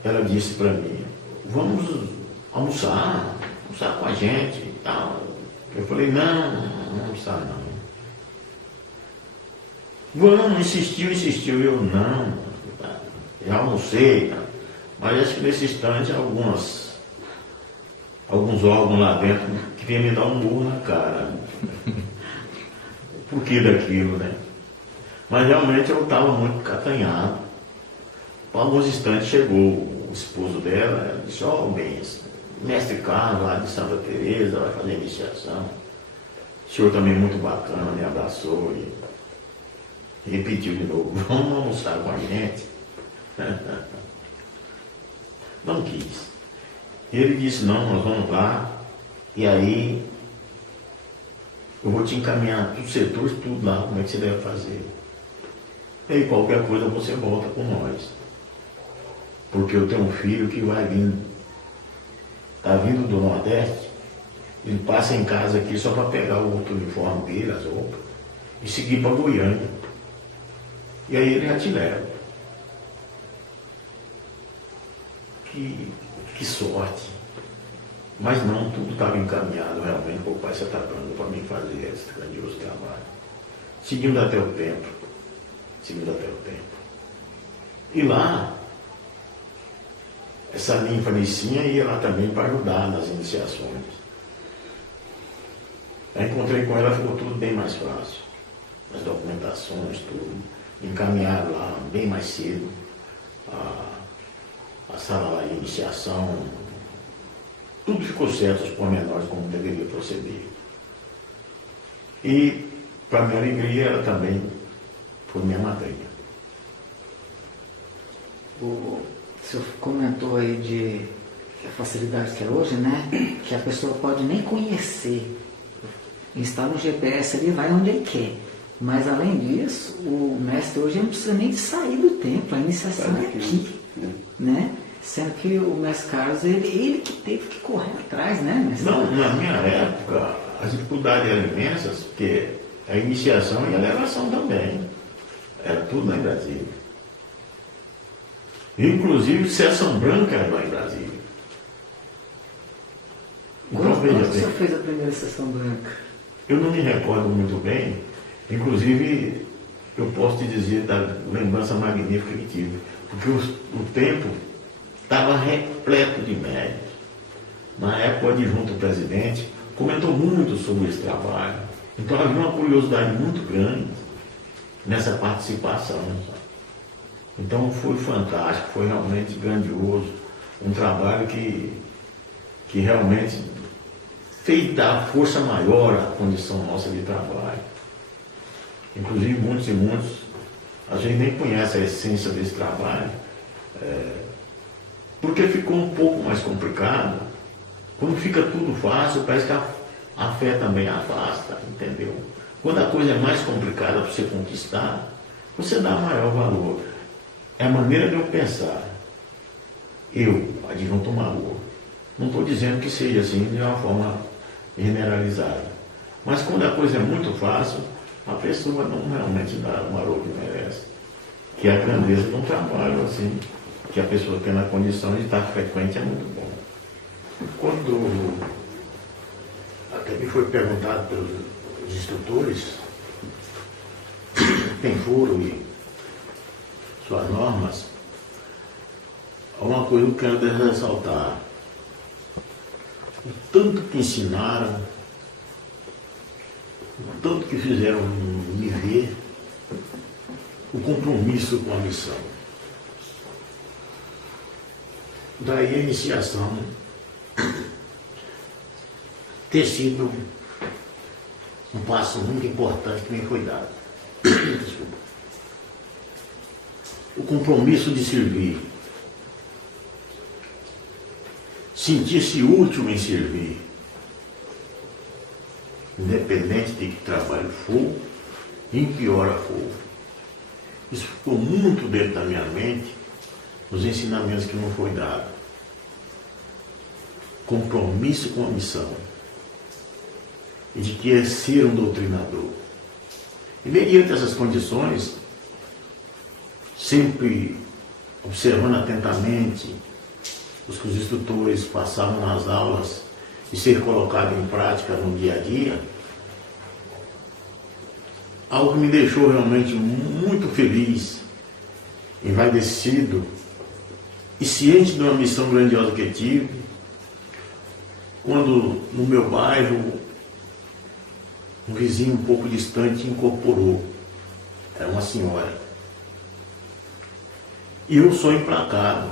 Ela disse para mim, vamos almoçar com a gente e tal. Eu falei, não almoçar não. Vamos, insistiu, eu não, já almocei, tá? Mas acho que nesse instante alguns órgãos lá dentro queriam me dar um murro na cara. Por que daquilo, né? Mas realmente eu estava muito acanhado. Por alguns instantes chegou o esposo dela, ela disse, mestre Carlos lá de Santa Teresa, vai fazer iniciação. O senhor também muito bacana, me abraçou e repetiu de novo, vamos almoçar com a gente. Não quis. E ele disse, não, nós vamos lá, e aí eu vou te encaminhar dos setores, tudo lá, como é que você deve fazer. E aí qualquer coisa você volta com nós. Porque eu tenho um filho que vai vindo, está vindo do Nordeste, ele passa em casa aqui só para pegar o outro uniforme dele, as roupas, e seguir para Goiânia. E aí ele já te leva. Que sorte. Mas não, tudo estava encaminhado realmente para o pai se atacando para mim fazer esse grandioso trabalho. Seguindo até o tempo. E lá, essa ninfa Nicinha ia lá também para ajudar nas iniciações. Aí encontrei com ela, ficou tudo bem mais fácil. As documentações, tudo. Encaminharam lá bem mais cedo a sala lá de iniciação. Tudo ficou certo, os pormenores, como deveria proceder. E, para minha alegria, ela também foi minha madrinha. O senhor comentou aí de a facilidade que é hoje, né? Que a pessoa pode nem conhecer. Instala um GPS ali, vai onde ele quer. Mas além disso, o mestre hoje não precisa nem sair do templo, a iniciação é aqui, né? Sendo que o mestre Carlos, ele que teve que correr atrás, né, mestre? Não, na minha época, as dificuldades eram imensas, porque a iniciação e a elevação também. Era tudo lá em Brasília. Inclusive, sessão branca era lá em Brasília. Então, Quando o senhor fez a primeira sessão branca? Eu não me recordo muito bem, inclusive eu posso te dizer da lembrança magnífica que tive, porque o tempo estava repleto de médicos. Na época, o adjunto presidente comentou muito sobre esse trabalho, então havia uma curiosidade muito grande nessa participação. Sabe? Então foi fantástico, foi realmente grandioso, um trabalho que realmente fez dar força maior à condição nossa de trabalho. Inclusive, muitos e muitos, a gente nem conhece a essência desse trabalho, porque ficou um pouco mais complicado. Quando fica tudo fácil, parece que a fé também afasta, entendeu? Quando a coisa é mais complicada para você conquistar, você dá maior valor. É a maneira de eu pensar. Eu, adjunto Maru, não estou dizendo que seja assim de uma forma generalizada. Mas quando a coisa é muito fácil, a pessoa não realmente dá o valor que merece. Que é a grandeza de um trabalho assim, que a pessoa tem na condição de estar frequente é muito bom. Quando até me foi perguntado pelos instrutores, tem furo e suas normas, uma coisa que eu quero ressaltar. O tanto que ensinaram, o tanto que fizeram me ver, o compromisso com a missão. Daí a iniciação ter sido um passo muito importante que me foi dado. Desculpa. O compromisso de servir. Sentir-se útil em servir. Independente de que trabalho for, em que hora for. Isso ficou muito dentro da minha mente, nos ensinamentos que não foi dado. Compromisso com a missão. E de que é ser um doutrinador. E mediante essas condições, sempre observando atentamente os que os instrutores passavam nas aulas e ser colocado em prática no dia a dia, algo que me deixou realmente muito feliz, envaidecido e ciente de uma missão grandiosa que tive, quando no meu bairro um vizinho um pouco distante incorporou. Era uma senhora. E eu sou implacável.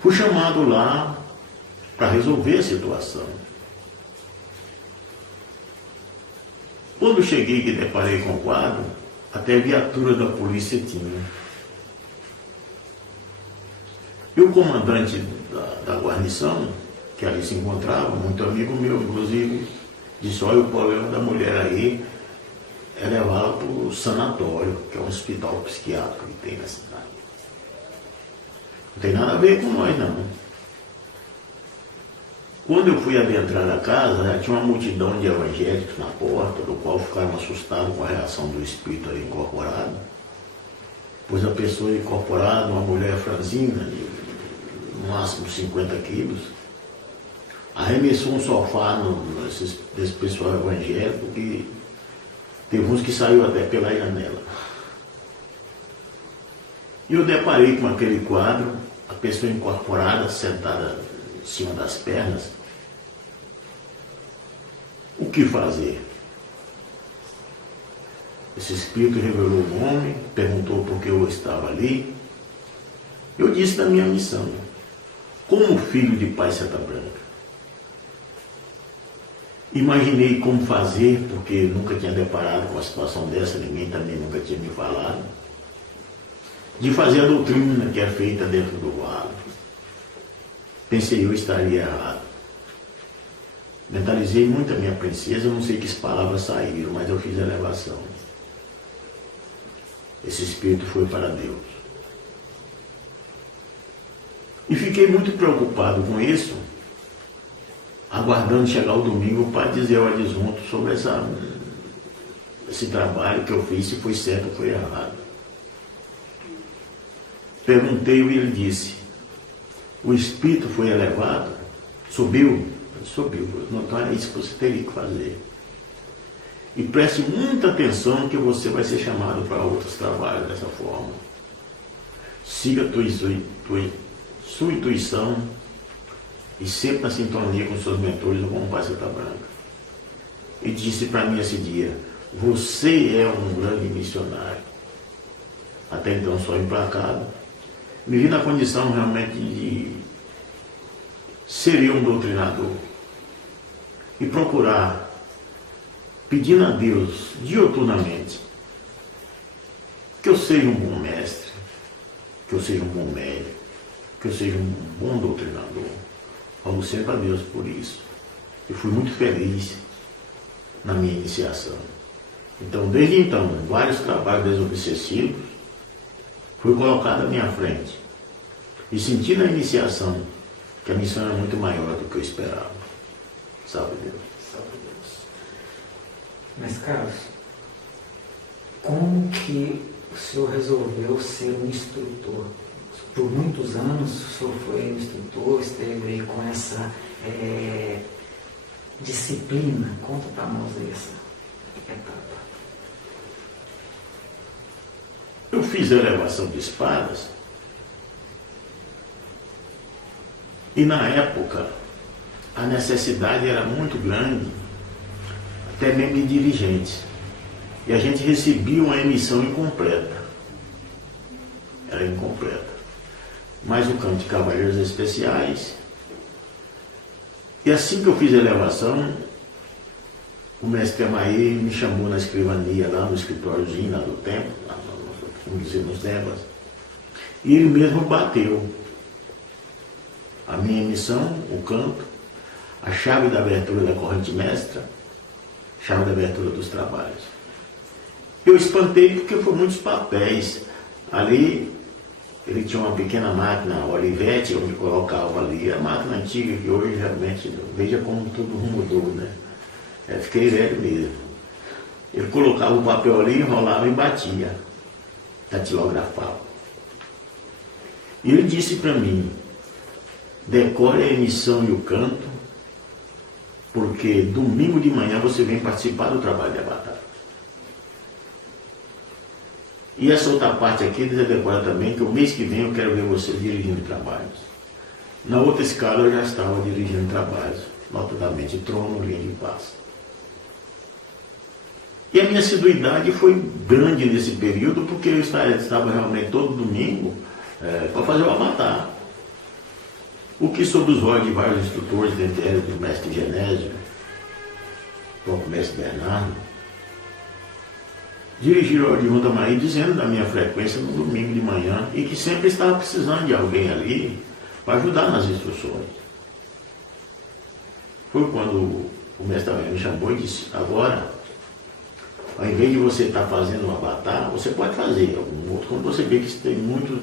Fui chamado lá para resolver a situação. Quando cheguei e deparei com o quadro, até a viatura da polícia tinha. E o comandante da guarnição, que ali se encontrava, muito amigo meu, inclusive, disse: olha, o problema da mulher aí é levá-la para o sanatório, que é um hospital psiquiátrico que tem na cidade. Não tem nada a ver com nós, não. Quando eu fui adentrar a casa, já tinha uma multidão de evangélicos na porta, do qual ficaram assustados com a reação do espírito ali incorporado. Pois a pessoa incorporada, uma mulher franzina, de no máximo 50 quilos, arremessou um sofá desse pessoal evangélico, que teve uns que saiu até pela janela. E eu deparei com aquele quadro, a pessoa incorporada, sentada em cima das pernas. O que fazer? Esse espírito revelou o nome, perguntou por que eu estava ali. Eu disse da minha missão, como filho de Pai Seta Branca. Imaginei como fazer, porque nunca tinha deparado com uma situação dessa, ninguém também nunca tinha me falado, de fazer a doutrina que é feita dentro do vale. Pensei, eu estaria errado. Mentalizei muito a minha princesa, eu não sei que palavras saíram, mas eu fiz a elevação. Esse espírito foi para Deus. E fiquei muito preocupado com isso, aguardando chegar o domingo para dizer ao adjunto sobre esse trabalho que eu fiz, se foi certo ou foi errado. Perguntei-o e ele disse, o espírito foi elevado? Subiu? Subiu. Então é isso que você teria que fazer. E preste muita atenção que você vai ser chamado para outros trabalhos dessa forma. Siga sua intuição e sempre na sintonia com seus mentores ou com o Pai Santa Branca. E disse para mim esse dia, você é um grande missionário. Até então só implacado. Me vi na condição realmente de ser um doutrinador e procurar, pedindo a Deus diuturnamente que eu seja um bom mestre, que eu seja um bom médico, que eu seja um bom doutrinador. Rogo sempre a Deus por isso. Eu fui muito feliz na minha iniciação. Então, desde então, vários trabalhos desobsessivos foi colocado à minha frente. E senti na iniciação que a missão era muito maior do que eu esperava. Salve Deus. Salve Deus. Mas, Carlos, como que o senhor resolveu ser um instrutor? Por muitos anos o senhor foi instrutor, esteve aí com essa disciplina. Conta para nós essa etapa. Eu fiz a elevação de espadas e na época a necessidade era muito grande, até mesmo de dirigentes. E a gente recebia uma emissão incompleta. Era incompleta. Mais o canto de Cavaleiros Especiais. E assim que eu fiz a elevação, o mestre Amaí me chamou na escrivania, lá no escritóriozinho, lá do templo, lá vamos dizer, nos Devas. E ele mesmo bateu a minha emissão, o canto, a chave da abertura da corrente mestra, chave da abertura dos trabalhos. Eu espantei porque foram muitos papéis. Ali ele tinha uma pequena máquina, a Olivetti, onde colocava ali, a máquina antiga que hoje realmente, veja como tudo mudou, né? Fiquei velho mesmo. Ele colocava o papel ali, enrolava e batia, datilografava. E ele disse para mim, decore a emissão e o canto, porque domingo de manhã você vem participar do trabalho de batalha. E essa outra parte aqui, ele decora também que o mês que vem eu quero ver você dirigindo trabalhos. Na outra escala eu já estava dirigindo trabalhos, notadamente trono, linha de paz. E a minha assiduidade foi grande nesse período, porque eu estava realmente todo domingo para fazer o avatar. O que sob os olhos de vários instrutores, dentre eles do mestre Genésio, o próprio mestre Bernardo, dirigiram o adjunto Amaí dizendo da minha frequência no domingo de manhã e que sempre estava precisando de alguém ali para ajudar nas instruções. Foi quando o mestre Amaí me chamou e disse, agora, ao invés de você estar fazendo um avatar, você pode fazer algum outro, quando você vê que tem muitos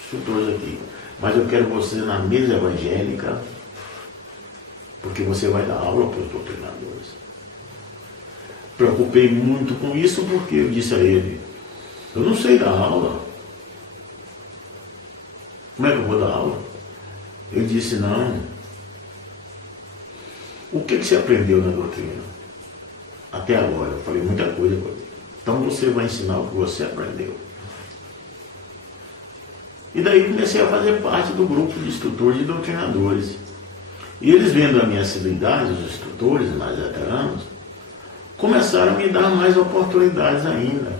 instrutores aqui. Mas eu quero você na mesa evangélica, porque você vai dar aula para os doutrinadores. Preocupei muito com isso, porque eu disse a ele, eu não sei dar aula. Como é que eu vou dar aula? Ele disse, não. O que você aprendeu na doutrina? Até agora, eu falei muita coisa. Então você vai ensinar o que você aprendeu. E daí comecei a fazer parte do grupo de instrutores e doutrinadores. E eles vendo a minha assiduidade, os instrutores mais veteranos, começaram a me dar mais oportunidades ainda.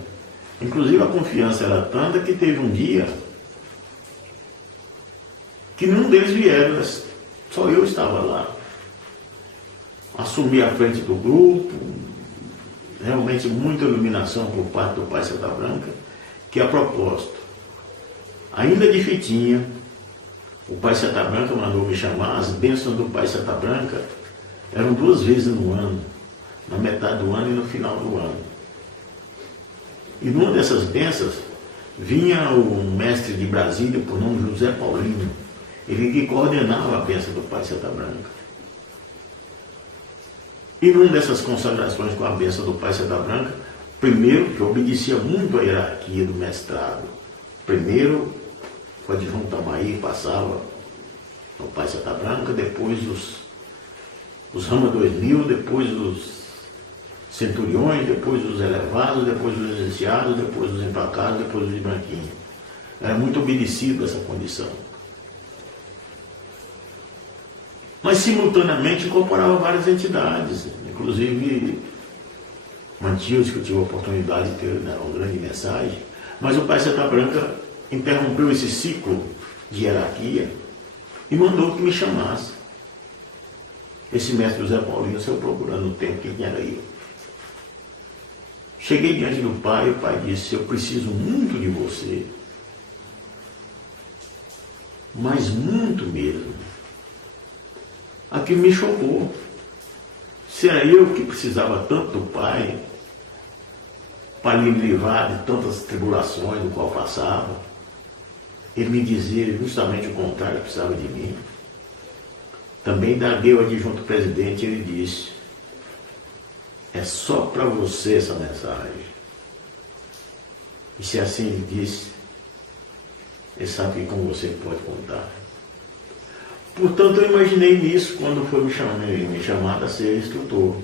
Inclusive a confiança era tanta que teve um dia que nenhum deles vieram, só eu estava lá. assumi a frente do grupo, realmente muita iluminação por parte do Pai Santa Branca, que a propósito, ainda de fitinha, o Pai Santa Branca mandou me chamar. As bênçãos do Pai Santa Branca eram 2 vezes no ano, na metade do ano e no final do ano. E numa dessas bênçãos, vinha o mestre de Brasília, por nome José Paulino, ele que coordenava a bênção do Pai Santa Branca. E numa dessas consagrações com a bênção do Pai Santa Branca, primeiro, que obedecia muito à hierarquia do mestrado, primeiro o adjunto Tamaí passava ao Pai Santa Branca, depois os Rama 2000, depois os centuriões, depois os elevados, depois os licenciados, depois os emplacados, depois os de branquinho. Era muito obedecido essa condição. Mas simultaneamente incorporava várias entidades, inclusive Mantios, que eu tive a oportunidade de ter, né, uma grande mensagem, mas o Pai Santa Branca interrompeu esse ciclo de hierarquia e mandou que me chamasse. Esse mestre José Paulino saiu procurando no tempo quem era eu. Cheguei diante do pai e o pai disse: eu preciso muito de você, mas muito mesmo. Aquilo me chocou. Se era eu que precisava tanto do pai para me livrar de tantas tribulações do qual passava, ele me dizia justamente o contrário, precisava de mim. Também daguei o adjunto presidente, ele disse: é só para você essa mensagem. E se assim ele disse, ele sabe que com você pode contar. Portanto, eu imaginei nisso quando foi me chamar a ser instrutor.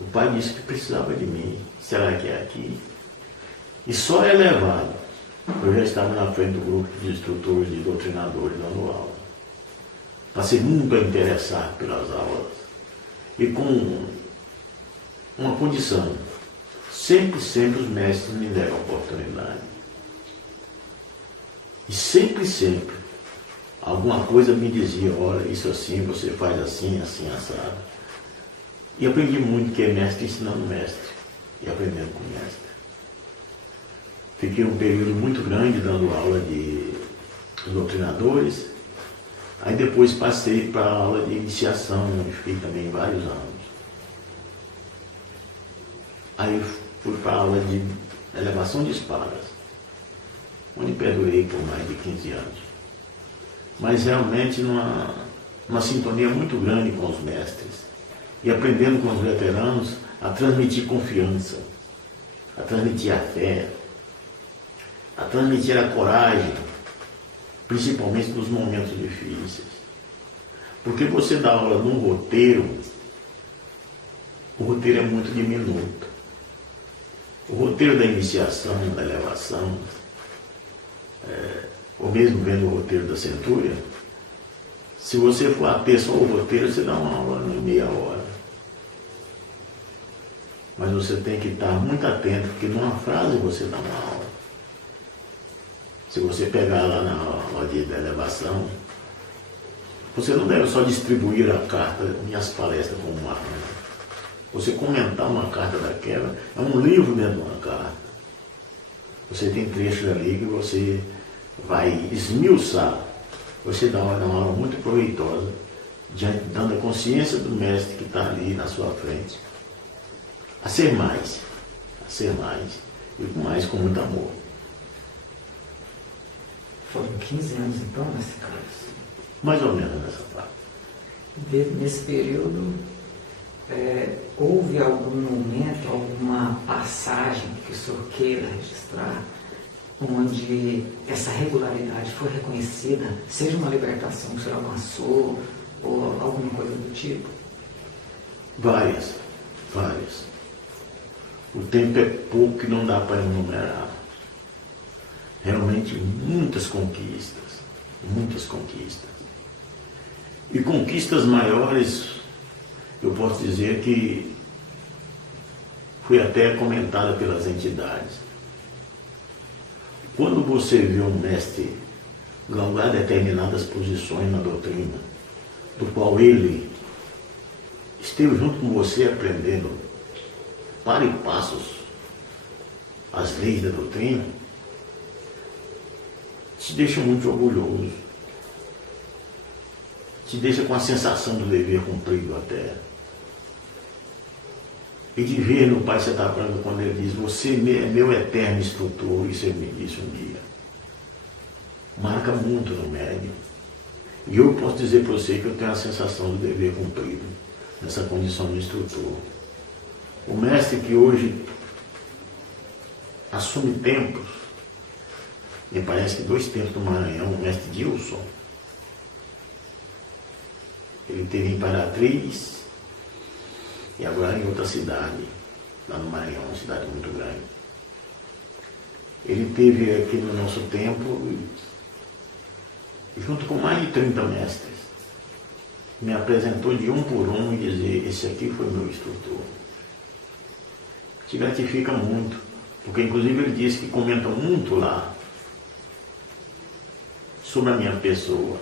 O pai disse que precisava de mim. Será que é aqui? E só é elevado. Eu já estava na frente do grupo de instrutores, de doutrinadores, dando aula. Passei muito a interessar pelas aulas. E com uma condição: sempre os mestres me deram a oportunidade. E sempre, alguma coisa me dizia: olha, isso assim, você faz assim, assado. E aprendi muito, que é mestre ensinando mestre, e aprendendo com mestre. Fiquei um período muito grande dando aula de doutrinadores, aí depois passei para a aula de iniciação, onde fiquei também vários anos. Aí fui para a aula de elevação de espadas, onde perdurei por mais de 15 anos. Mas realmente numa sintonia muito grande com os mestres, e aprendendo com os veteranos a transmitir confiança, a transmitir a fé, a transmitir a coragem, principalmente nos momentos difíceis. Porque você dá aula num roteiro, o roteiro é muito diminuto. O roteiro da iniciação, da elevação, ou mesmo vendo o roteiro da centúria, se você for a ter só o roteiro, você dá uma aula em meia hora. Mas você tem que estar muito atento, porque numa frase você dá uma aula. Se você pegar lá na aula de elevação, você não deve só distribuir a carta, minhas palestras como uma arma. Você comentar uma carta daquela, é um livro dentro de uma carta. Você tem trechos ali que você vai esmiuçar. Você dá uma aula muito proveitosa, dando a consciência do mestre que está ali na sua frente. A ser mais, e com muito amor. Foram 15 anos então, nesse caso? Mais ou menos nessa parte. Nesse período, houve algum momento, alguma passagem que o senhor queira registrar, onde essa regularidade foi reconhecida, seja uma libertação que o senhor alcançou, ou alguma coisa do tipo? Várias. O tempo é pouco e não dá para enumerar. Realmente muitas conquistas. E conquistas maiores, eu posso dizer que foi até comentada pelas entidades. Quando você vê um mestre galgar determinadas posições na doutrina, do qual ele esteve junto com você aprendendo para e passos as leis da doutrina, te deixa muito orgulhoso, te deixa com a sensação do dever cumprido até. E de ver no Pai você está falando quando ele diz, você é meu eterno instrutor, isso ele me disse um dia. Marca muito no médium. E eu posso dizer para você que eu tenho a sensação do dever cumprido nessa condição de instrutor. O mestre que hoje assume templos, me parece que 2 templos do Maranhão, o mestre Dilson, ele teve em Imperatriz e agora em outra cidade, lá no Maranhão, uma cidade muito grande. Ele teve aqui no nosso templo, junto com mais de 30 mestres, me apresentou de um por um e dizer, esse aqui foi meu instrutor. Te gratifica muito, porque inclusive ele disse que comenta muito lá sobre a minha pessoa.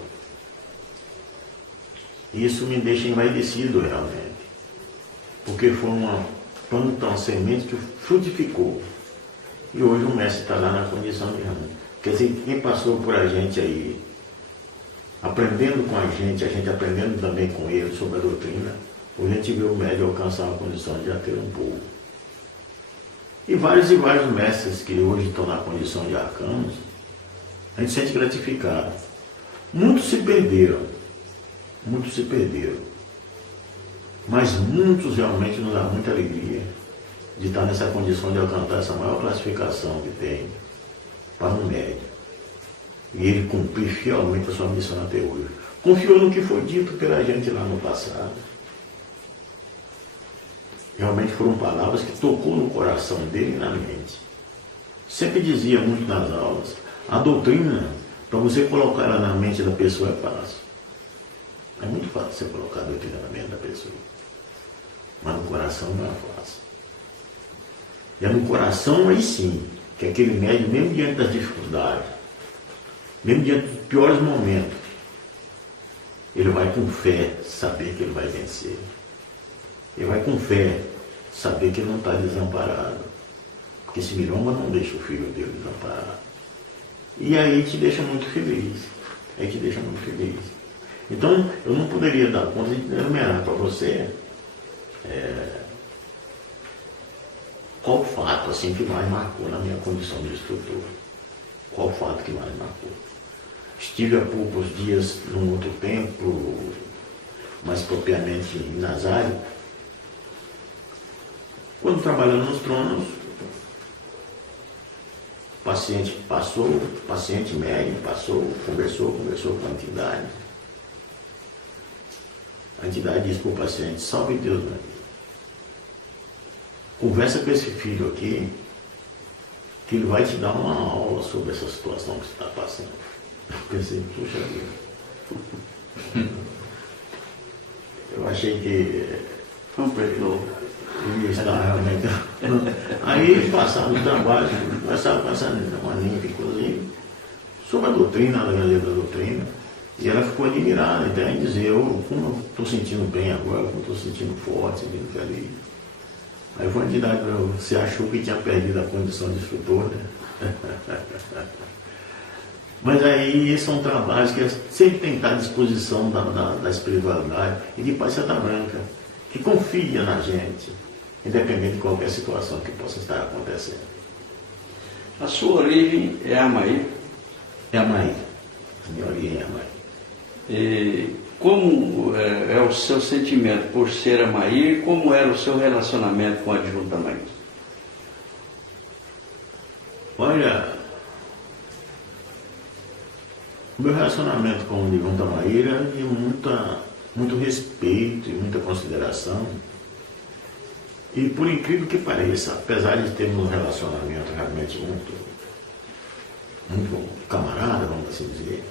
Isso me deixa envaidecido realmente, porque foi uma planta, uma semente que frutificou. E hoje o mestre está lá na condição de ramo. Quer dizer, quem passou por a gente aí, aprendendo com a gente aprendendo também com ele sobre a doutrina, hoje a gente vê o médium alcançar uma condição de já ter um pouco. E vários mestres que hoje estão na condição de arcanos, a gente sente gratificado. Muitos se perderam, mas muitos realmente nos dá muita alegria de estar nessa condição de alcançar essa maior classificação que tem para um médium. E ele cumprir fielmente a sua missão até hoje. Confiou no que foi dito pela gente lá no passado. Realmente foram palavras que tocou no coração dele e na mente. Sempre dizia muito nas aulas, a doutrina, para você colocar ela na mente da pessoa é fácil. É muito fácil você colocar a doutrina na mente da pessoa. Mas no coração não é fácil. E é no coração aí sim, que aquele médium, mesmo diante das dificuldades, mesmo diante dos piores momentos, ele vai com fé saber que ele vai vencer. Ele vai com fé saber que ele não está desamparado. Porque esse Miromba não deixa o filho dele desamparado. E aí te deixa muito feliz. Então, eu não poderia dar conta de enumerar para você qual fato assim, que mais marcou na minha condição de instrutor. Qual fato que mais marcou? Estive há poucos dias num outro templo, mais propriamente em Nazário. Quando trabalhando nos tronos, o paciente passou, paciente médium passou, conversou com a entidade. A entidade disse para o paciente, salve Deus, meu amigo. Conversa com esse filho aqui, que ele vai te dar uma aula sobre essa situação que você está passando. Eu pensei, puxa vida. Eu achei que não perdoou. Ele está realmente. Aí passaram o trabalho, começaram a passar uma ninfa, inclusive, sobre a doutrina, a grandeza da doutrina. E ela ficou admirada, então, em dizer, como eu estou sentindo bem agora, como estou sentindo forte, sentindo feliz. Aí foi uma entidade, você achou que tinha perdido a condição de instrutor, né? Mas aí são trabalhos que sempre tem que estar à disposição da espiritualidade e de Pai Santa Branca, que confia na gente, independente de qualquer situação que possa estar acontecendo. A sua origem é Amaí? É Amaí. A minha origem é Amaí. E como é o seu sentimento por ser Amaí? Como era o seu relacionamento com o adjuntamento? Olha, o meu relacionamento com o Adjunto Amaí era de muito respeito e muita consideração. E por incrível que pareça, apesar de termos um relacionamento realmente muito camarada, vamos assim dizer,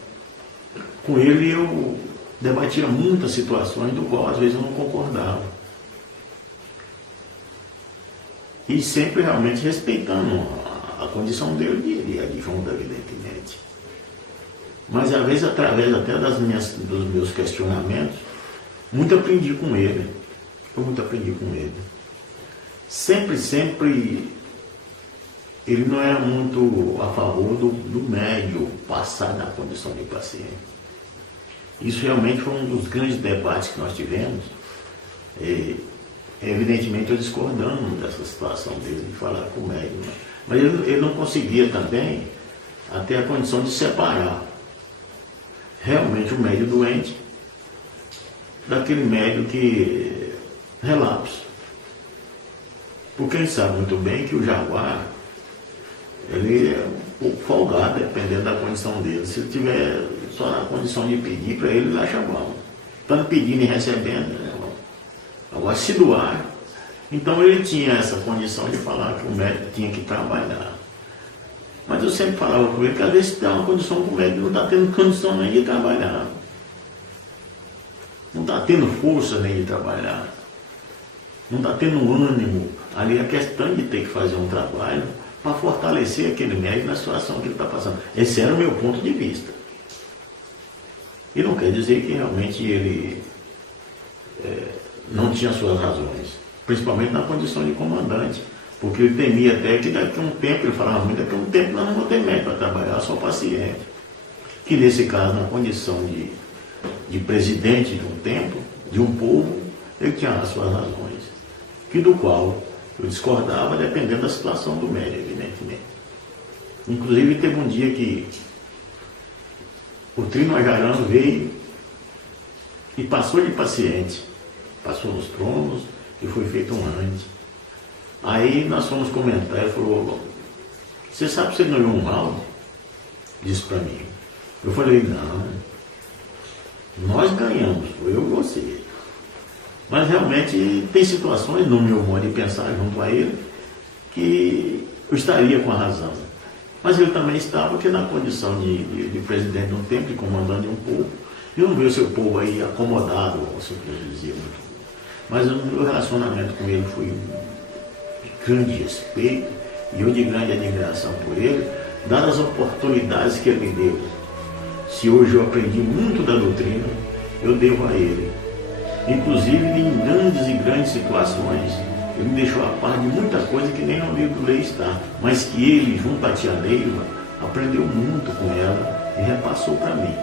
com ele eu debatia muitas situações do qual às vezes eu não concordava. E sempre realmente respeitando a condição dele de adjunto, evidentemente. Mas às vezes, através até dos meus questionamentos, muito aprendi com ele. eu muito aprendi com ele. Sempre, ele não era muito a favor do médico passar da condição de paciente. Isso realmente foi um dos grandes debates que nós tivemos. Evidentemente eu discordando dessa situação dele, de falar com o médico. Mas ele não conseguia também até a condição de separar realmente o médio doente daquele médio que relapso. Porque ele sabe muito bem que o jaguar, ele é um pouco folgado, dependendo da condição dele. Se ele tiver só na condição de pedir para ele acha bom. Tanto pedindo e recebendo, né? Agora, se doar, então ele tinha essa condição de falar que o médico tinha que trabalhar. Mas eu sempre falava com ele que às vezes tem uma condição que o médico não está tendo condição nem de trabalhar. Não está tendo força nem de trabalhar. Não está tendo ânimo. Ali a questão de ter que fazer um trabalho para fortalecer aquele médico na situação que ele está passando. Esse era o meu ponto de vista. E não quer dizer que realmente ele não tinha suas razões, principalmente na condição de comandante, porque ele temia até que daqui a um tempo, ele falava muito, daqui a um tempo nós não vamos ter médico para trabalhar, só paciente. Que nesse caso, na condição de presidente de um tempo, de um povo, ele tinha as suas razões, que do qual eu discordava dependendo da situação do médico, evidentemente. Inclusive teve um dia que o Trino Ajarano veio e passou de paciente, passou nos tronos e foi feito um antes. Aí nós fomos comentar, ele falou, você sabe que você ganhou um laudo? Disse para mim. Eu falei, não, nós ganhamos, foi eu e você. Mas realmente tem situações, no meu modo de pensar junto a ele, que eu estaria com a razão. Mas ele também estava, porque na condição de presidente de um tempo, de comandante de um povo, eu não vi o seu povo aí acomodado, o senhor dizia muito. Mas o meu relacionamento com ele foi de grande respeito e eu de grande admiração por ele, dadas as oportunidades que ele me deu. Se hoje eu aprendi muito da doutrina, eu devo a ele. Inclusive em grandes situações, ele me deixou a par de muita coisa que nem no livro do Lei está, mas que ele, junto à tia Neiva, aprendeu muito com ela e repassou para mim.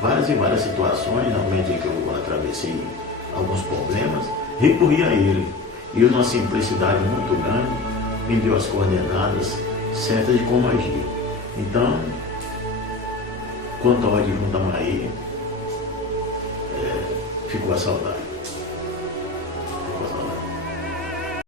Várias e várias situações, realmente, que eu atravessei alguns problemas, recorri a ele. E ele, numa simplicidade muito grande, me deu as coordenadas certas de como agir. Então, quanto ao adjunto Amaí, ficou a saudade.